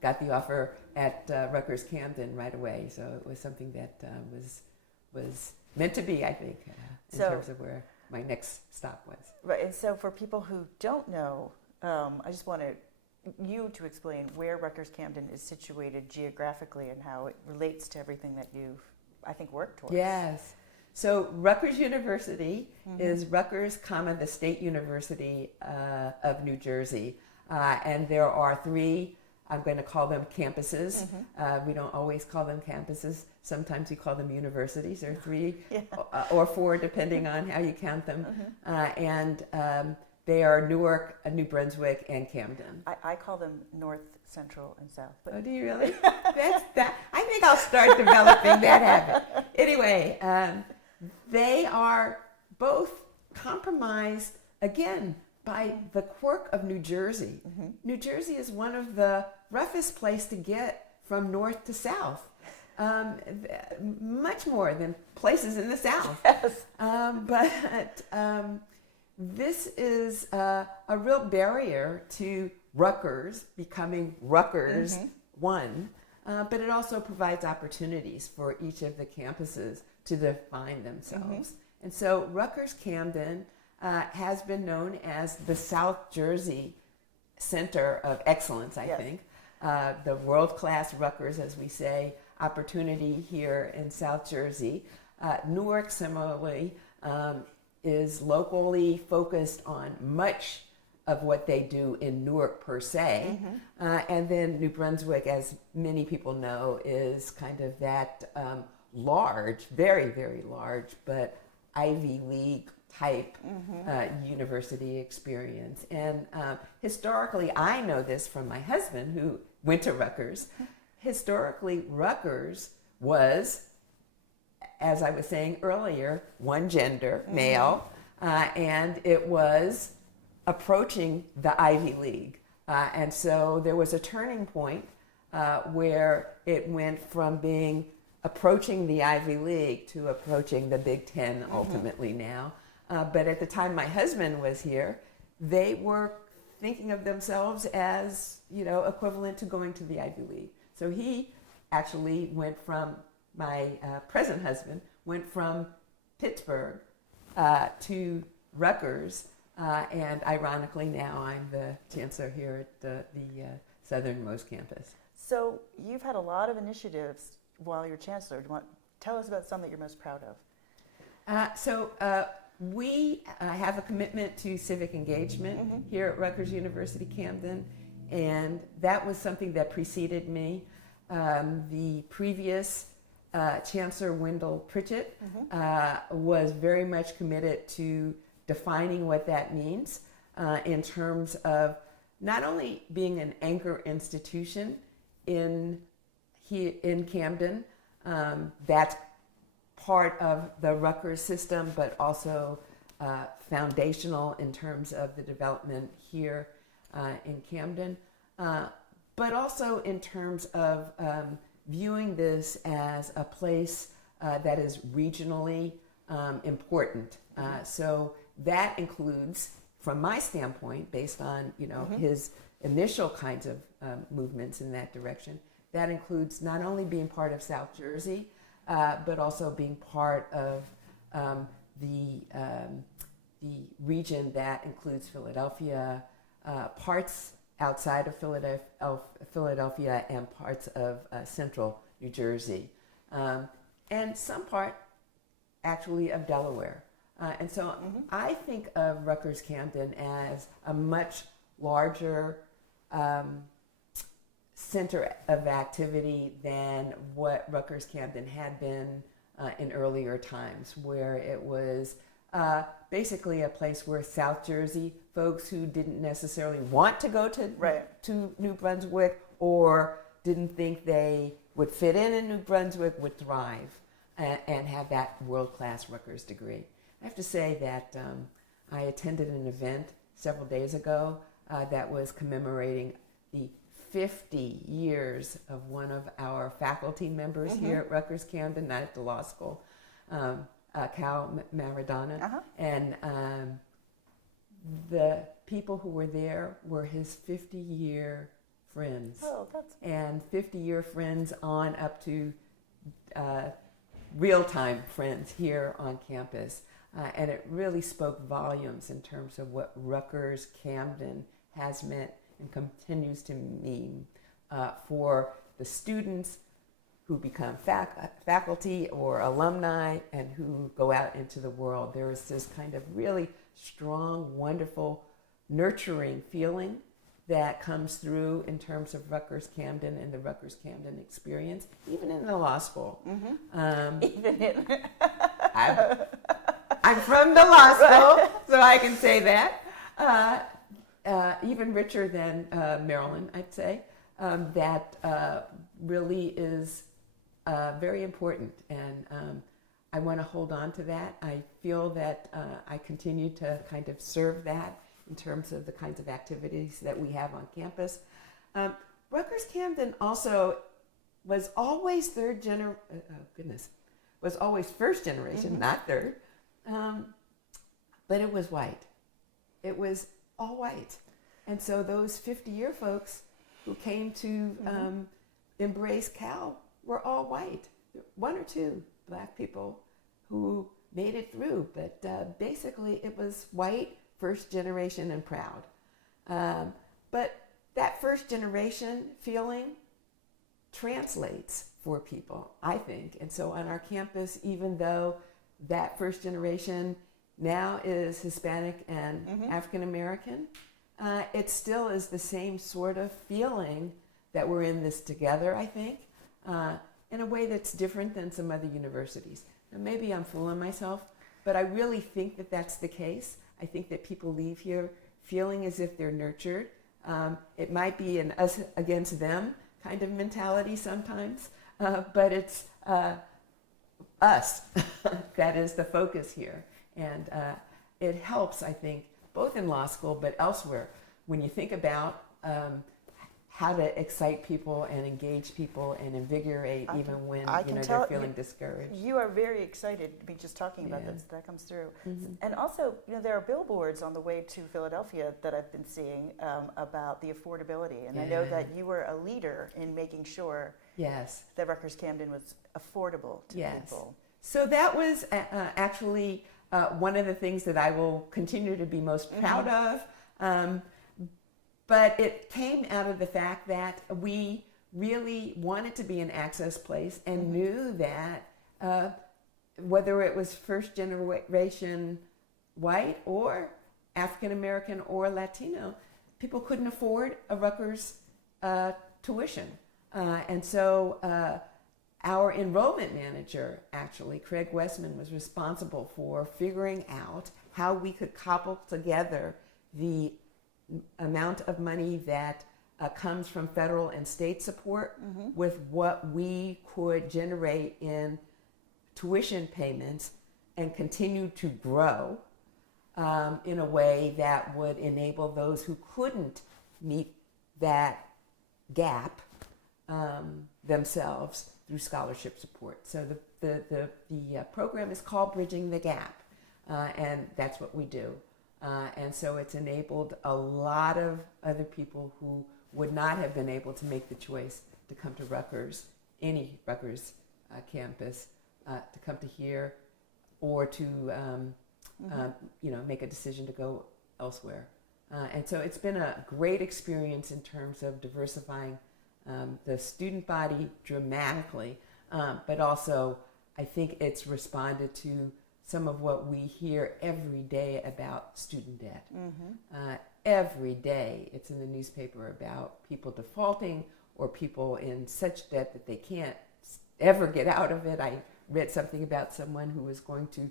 got the offer at Rutgers Camden right away. So it was something that was meant to be, I think, in terms of where my next stop was. Right, and so for people who don't know, I just want you to explain where Rutgers Camden is situated geographically and how it relates to everything that you've, I think, worked towards. Yes. So Rutgers University is Rutgers, the State University of New Jersey. And there are 3, I'm going to call them campuses. We don't always call them campuses. Sometimes we call them universities. There are 3 or 4, depending on how you count them. And they are Newark, New Brunswick, and Camden. I call them North, Central, and South. But oh, do you really? I think I'll start developing that habit. Anyway, they are both compromised, again, by the quirk of New Jersey. New Jersey is one of the roughest places to get from north to south, much more than places in the South. Yes. But this is a real barrier to Rutgers becoming Rutgers 1, but it also provides opportunities for each of the campuses to define themselves. And so Rutgers Camden has been known as the South Jersey Center of Excellence, I think. The world-class Rutgers, as we say, opportunity here in South Jersey. Newark, similarly, is locally focused on much of what they do in Newark per se. And then New Brunswick, as many people know, is kind of that large, very, very large, but Ivy League type university experience. And historically, I know this from my husband who went to Rutgers. Historically, Rutgers was, as I was saying earlier, one gender, male, and it was approaching the Ivy League. And so there was a turning point where it went from being approaching the Ivy League to approaching the Big Ten ultimately now. But at the time my husband was here, they were thinking of themselves as, equivalent to going to the Ivy League. So he actually went from, my present husband, went from Pittsburgh to Rutgers. And ironically now I'm the chancellor here at the southernmost campus. So you've had a lot of initiatives while you're chancellor. Tell us about some that you're most proud of. We have a commitment to civic engagement here at Rutgers University Camden, and that was something that preceded me. The previous Chancellor Wendell Pritchett was very much committed to defining what that means in terms of not only being an anchor institution in Camden, that's part of the Rutgers system, but also foundational in terms of the development here in Camden. but also in terms of viewing this as a place that is regionally important. So that includes, from my standpoint, based on his initial kinds of movements in that direction, that includes not only being part of South Jersey, but also being part of the region that includes Philadelphia, parts outside of Philadelphia, and parts of central New Jersey, and some part actually of Delaware. And so I think of Rutgers Camden as a much larger center of activity than what Rutgers Camden had been in earlier times, where it was basically a place where South Jersey folks who didn't necessarily want to go to New Brunswick or didn't think they would fit in New Brunswick would thrive and have that world-class Rutgers degree. I have to say that I attended an event several days ago that was commemorating the 50 years of one of our faculty members here at Rutgers Camden, not at the law school, Cal Maradona. And the people who were there were his 50-year friends. And 50-year friends on up to real-time friends here on campus. And it really spoke volumes in terms of what Rutgers Camden has meant and continues to mean for the students who become faculty or alumni and who go out into the world. There is this kind of really strong, wonderful, nurturing feeling that comes through in terms of Rutgers Camden and the Rutgers Camden experience, even in the law school. I'm from the law school, so I can say that. Even richer than Maryland, I'd say. That really is very important, and I want to hold on to that. I feel that I continue to kind of serve that in terms of the kinds of activities that we have on campus. Rutgers Camden also was always was always first generation, not third, but it was white. It was all white. And so those 50-year folks who came to embrace Cal were all white. One or two black people who made it through, but basically it was white, first generation, and proud. But that first generation feeling translates for people, I think. And so on our campus, even though that first generation now is Hispanic and African American, it still is the same sort of feeling that we're in this together, I think, in a way that's different than some other universities. Now, maybe I'm fooling myself, but I really think that that's the case. I think that people leave here feeling as if they're nurtured. It might be an us against them kind of mentality sometimes, but it's us that is the focus here. And it helps, I think, both in law school but elsewhere, when you think about how to excite people and engage people and invigorate even when they're feeling discouraged. You are very excited to be just talking about this. That comes through. And also, there are billboards on the way to Philadelphia that I've been seeing about the affordability. And I know that you were a leader in making sure that Rutgers Camden was affordable to people. So that was actually one of the things that I will continue to be most proud of. But it came out of the fact that we really wanted to be an access place and knew that whether it was first generation white or African American or Latino, people couldn't afford a Rutgers tuition. And so our enrollment manager, actually, Craig Westman, was responsible for figuring out how we could cobble together the amount of money that comes from federal and state support with what we could generate in tuition payments and continue to grow in a way that would enable those who couldn't meet that gap themselves through scholarship support. So the program is called Bridging the Gap, and that's what we do. And so it's enabled a lot of other people who would not have been able to make the choice to come to Rutgers, any Rutgers campus, to come to here, or to make a decision to go elsewhere. And so it's been a great experience in terms of diversifying the student body dramatically, but also I think it's responded to some of what we hear every day about student debt. Every day it's in the newspaper about people defaulting or people in such debt that they can't ever get out of it. I read something about someone who was going to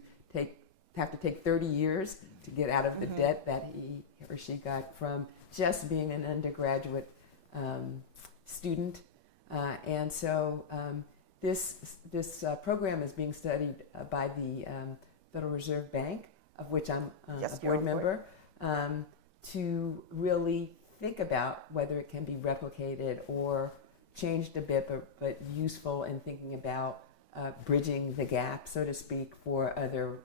have to take 30 years to get out of the debt that he or she got from just being an undergraduate student. And so this program is being studied by the Federal Reserve Bank, of which I'm a board member, to really think about whether it can be replicated or changed a bit, but useful in thinking about bridging the gap, so to speak, for other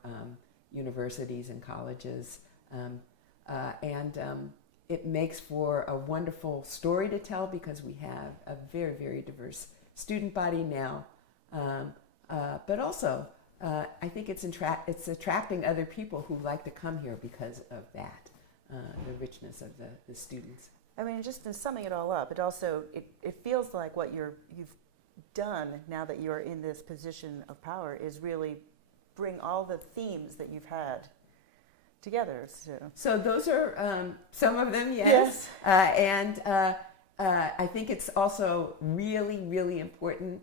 universities and colleges. It makes for a wonderful story to tell because we have a very, very diverse student body now. But also, I think it's attracting other people who like to come here because of that, the richness of the students. I mean, just in summing it all up, it feels like what you've done now that you're in this position of power is really bring all the themes that you've had together. So those are some of them, yes. And I think it's also really, really important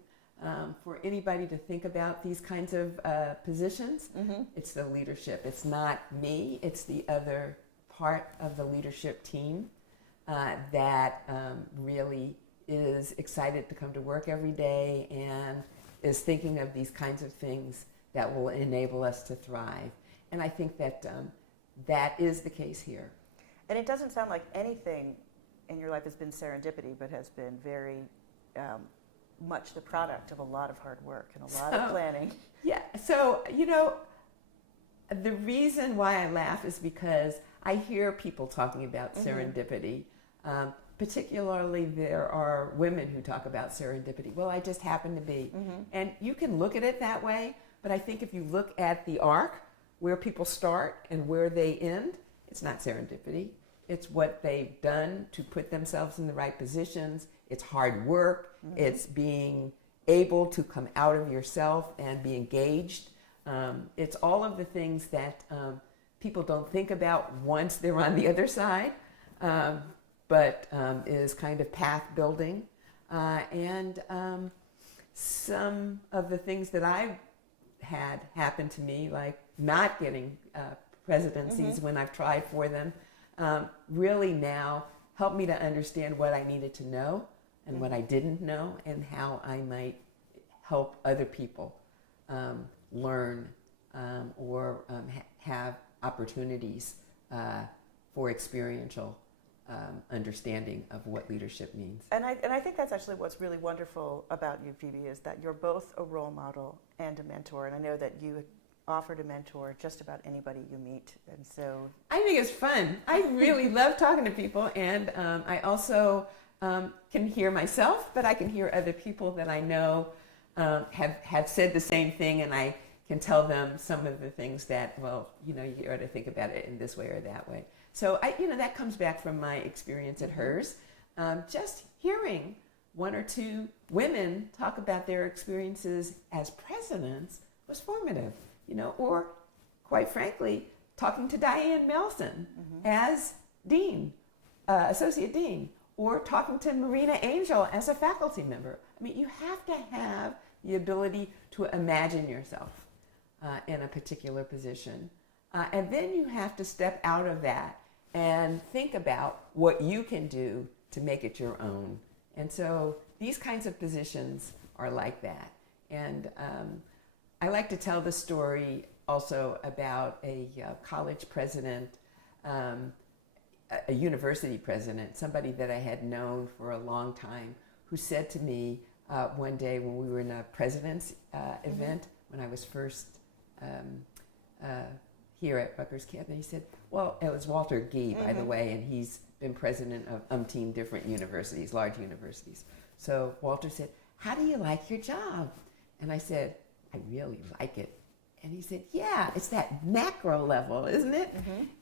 for anybody to think about these kinds of positions. It's the leadership. It's not me. It's the other part of the leadership team that really is excited to come to work every day and is thinking of these kinds of things that will enable us to thrive. And I think that that is the case here. And it doesn't sound like anything in your life has been serendipity, but has been very much the product of a lot of hard work and a lot of planning. Yeah, so, the reason why I laugh is because I hear people talking about serendipity. Particularly, there are women who talk about serendipity. Well, I just happen to be. And you can look at it that way, but I think if you look at the arc, where people start and where they end, it's not serendipity. It's what they've done to put themselves in the right positions. It's hard work. It's being able to come out of yourself and be engaged. It's all of the things that people don't think about once they're on the other side, but is kind of path building. And some of the things that I've had happen to me, like not getting presidencies when I've tried for them, really now help me to understand what I needed to know and what I didn't know and how I might help other people learn or have opportunities for experiential understanding of what leadership means. And I think that's actually what's really wonderful about you, Phoebe, is that you're both a role model and a mentor. And I know that you offer to mentor just about anybody you meet. And so I think it's fun. I really love talking to people. And I also can hear myself, but I can hear other people that I know have said the same thing. And I can tell them some of the things that, well, you ought to think about it in this way or that way. So that comes back from my experience at HERS. Just hearing one or two women talk about their experiences as presidents was formative, or quite frankly, talking to Diane Melson as dean, associate dean, or talking to Marina Angel as a faculty member. I mean, you have to have the ability to imagine yourself in a particular position. And then you have to step out of that and think about what you can do to make it your own. And so these kinds of positions are like that. And I like to tell the story also about a college president a university president, somebody that I had known for a long time, who said to me one day when we were in a president's event, when I was first here at Rutgers Camden, he said, well, it was Walter Gee, by the way, and he's been president of umpteen different universities, large universities. So Walter said, how do you like your job? And I said, I really like it. And he said, yeah, it's that macro level, isn't it?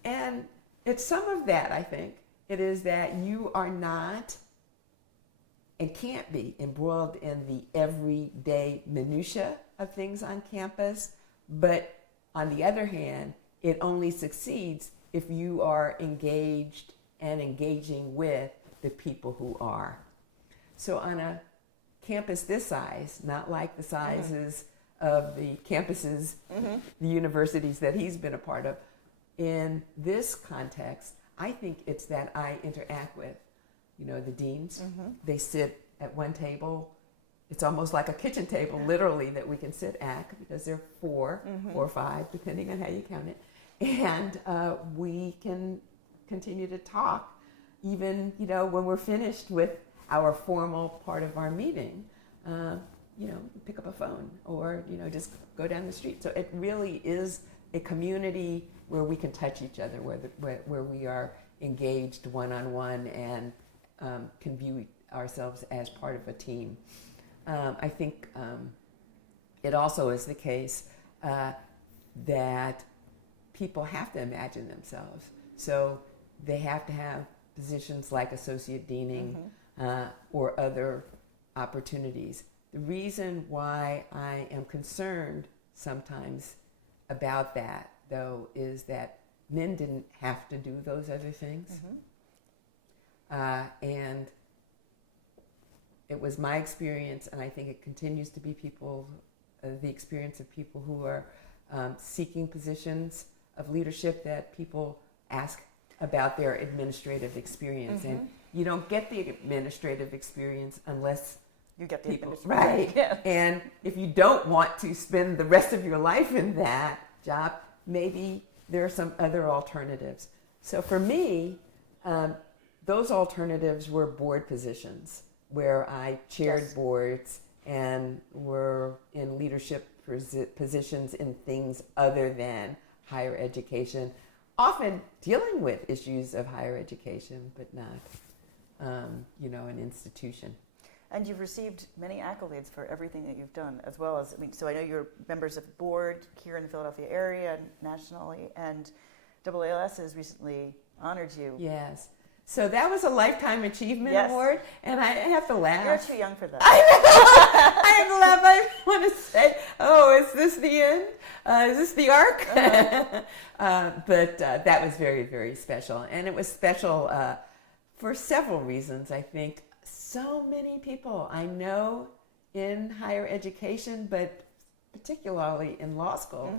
And it's some of that, I think. It is that you are not and can't be embroiled in the everyday minutia of things on campus. But on the other hand, it only succeeds if you are engaged and engaging with the people who are. So on a campus this size, not like the sizes of the campuses, the universities that he's been a part of, in this context, I think it's that I interact with, the deans. They sit at one table. It's almost like a kitchen table, literally, that we can sit at, because there are four or five, depending on how you count it. And we can continue to talk, even, when we're finished with our formal part of our meeting. Pick up a phone or, just go down the street. So it really is a community where we can touch each other, where we are engaged one-on-one and can view ourselves as part of a team. I think it also is the case that people have to imagine themselves. So they have to have positions like associate deaning or other opportunities. The reason why I am concerned sometimes about that, though, is that men didn't have to do those other things. And it was my experience, and I think it continues to be the experience of people who are seeking positions of leadership, that people ask about their administrative experience. And you don't get the administrative experience unless you get the people, administrative. right? Yeah. And if you don't want to spend the rest of your life in that job, maybe there are some other alternatives. So for me, those alternatives were board positions, where I chaired boards and were in leadership positions in things other than higher education, often dealing with issues of higher education, but not, an institution. And you've received many accolades for everything that you've done, as well as, so I know you're members of the board here in the Philadelphia area and nationally, and AALS has recently honored you. Yes. So that was a Lifetime Achievement Award, and I have to laugh. You're too young for that. I know. I have to laugh. I want to say, is this the end? Is this the arc? But that was very, very special. And it was special for several reasons, I think. So many people I know in higher education, but particularly in law school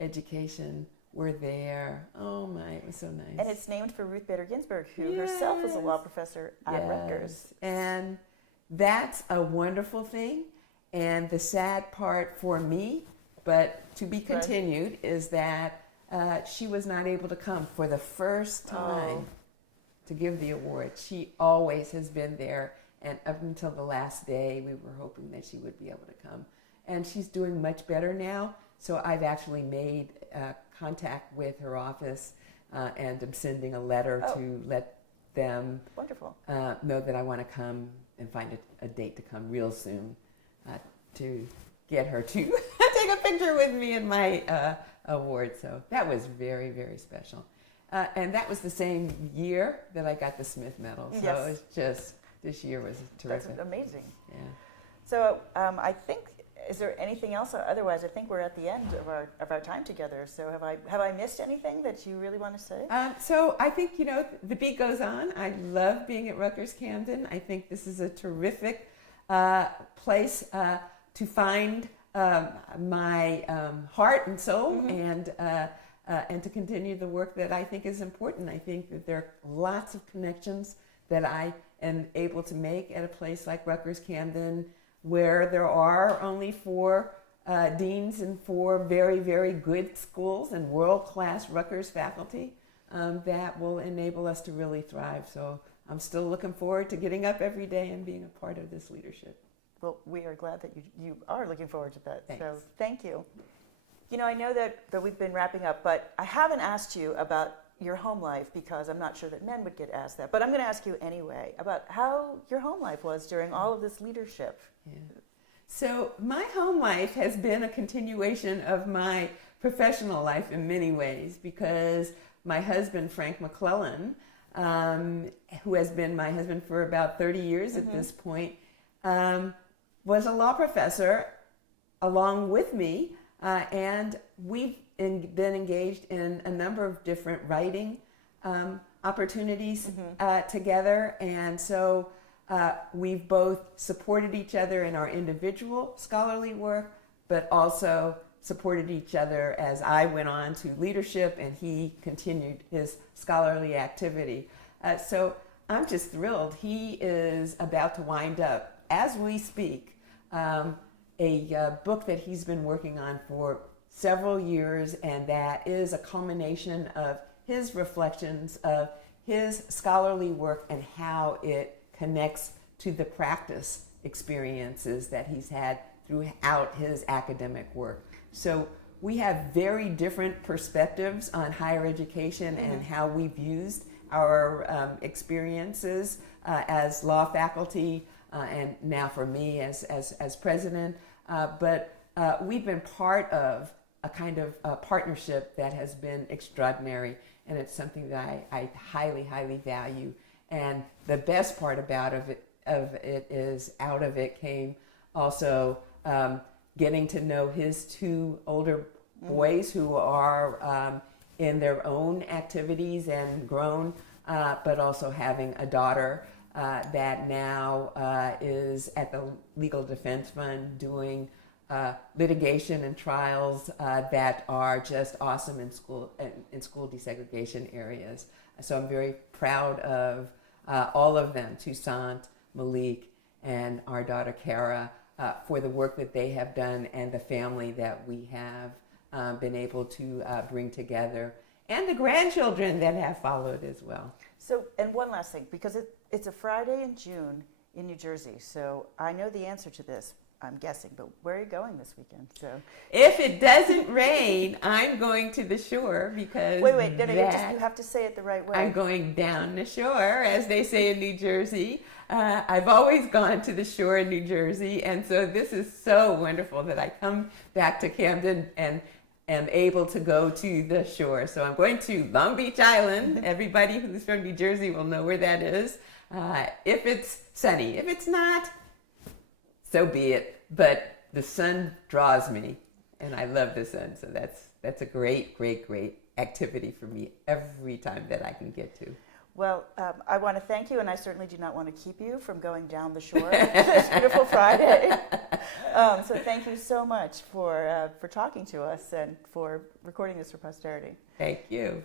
education, were there. Oh my, it was so nice. And it's named for Ruth Bader Ginsburg, who herself was a law professor at Rutgers. And that's a wonderful thing. And the sad part for me, but to be continued, is that she was not able to come for the first time to give the award. She always has been there, and up until the last day, we were hoping that she would be able to come. And she's doing much better now, so I've actually made contact with her office, and I'm sending a letter to let them know that I want to come and find a date to come real soon to get her to take a picture with me in my award. So that was very, very special. And that was the same year that I got the Smith Medal. So it's just, this year was terrific. That's amazing. Yeah. So I think, is there anything else? Otherwise, I think we're at the end of our time together. So have I missed anything that you really want to say? So I think, the beat goes on. I love being at Rutgers Camden. I think this is a terrific place to find my heart and soul, and to continue the work that I think is important. I think that there are lots of connections that I am able to make at a place like Rutgers Camden, where there are only 4 deans and 4 very, very good schools and world-class Rutgers faculty. that will enable us to really thrive. So I'm still looking forward to getting up every day and being a part of this leadership. Well, we are glad that you are looking forward to that. Thanks. So thank you. You know, I know that we've been wrapping up, but I haven't asked you about your home life because I'm not sure that men would get asked that. But I'm going to ask you anyway about how your home life was during all of this leadership. Yeah. So my home life has been a continuation of my professional life in many ways, because my husband, Frank McClellan, who has been my husband for about 30 years at this point, was a law professor along with me, and we've been engaged in a number of different writing opportunities together, and so we've both supported each other in our individual scholarly work, but also supported each other as I went on to leadership and he continued his scholarly activity. So I'm just thrilled. He is about to wind up, as we speak, a book that he's been working on for several years, and that is a culmination of his reflections of his scholarly work and how it connects to the practice experiences that he's had throughout his academic work. So we have very different perspectives on higher education and how we've used our experiences as law faculty, and now for me as president. But we've been part of a kind of partnership that has been extraordinary, and it's something that I highly, highly value. And the best part about it is out of it came also getting to know his two older boys who are in their own activities and grown, but also having a daughter that now is at the Legal Defense Fund doing litigation and trials that are just awesome in school desegregation areas. So I'm very proud of all of them, Toussaint, Malik, and our daughter Kara, for the work that they have done and the family that we have been able to bring together, and the grandchildren that have followed as well. So, and one last thing, because it's a Friday in June in New Jersey, so I know the answer to this, I'm guessing, but where are you going this weekend? So, if it doesn't rain, I'm going to the shore, because wait, no, you have to say it the right way. I'm going down the shore, as they say in New Jersey. I've always gone to the shore in New Jersey, and so this is so wonderful that I come back to Camden and am able to go to the shore. So I'm going to Long Beach Island. Everybody who's from New Jersey will know where that is. If it's sunny. If it's not, so be it. But the sun draws me, and I love the sun. So that's a great, great, great activity for me every time that I can get to. Well, I want to thank you, and I certainly do not want to keep you from going down the shore this beautiful Friday. So thank you so much for talking to us and for recording this for posterity. Thank you.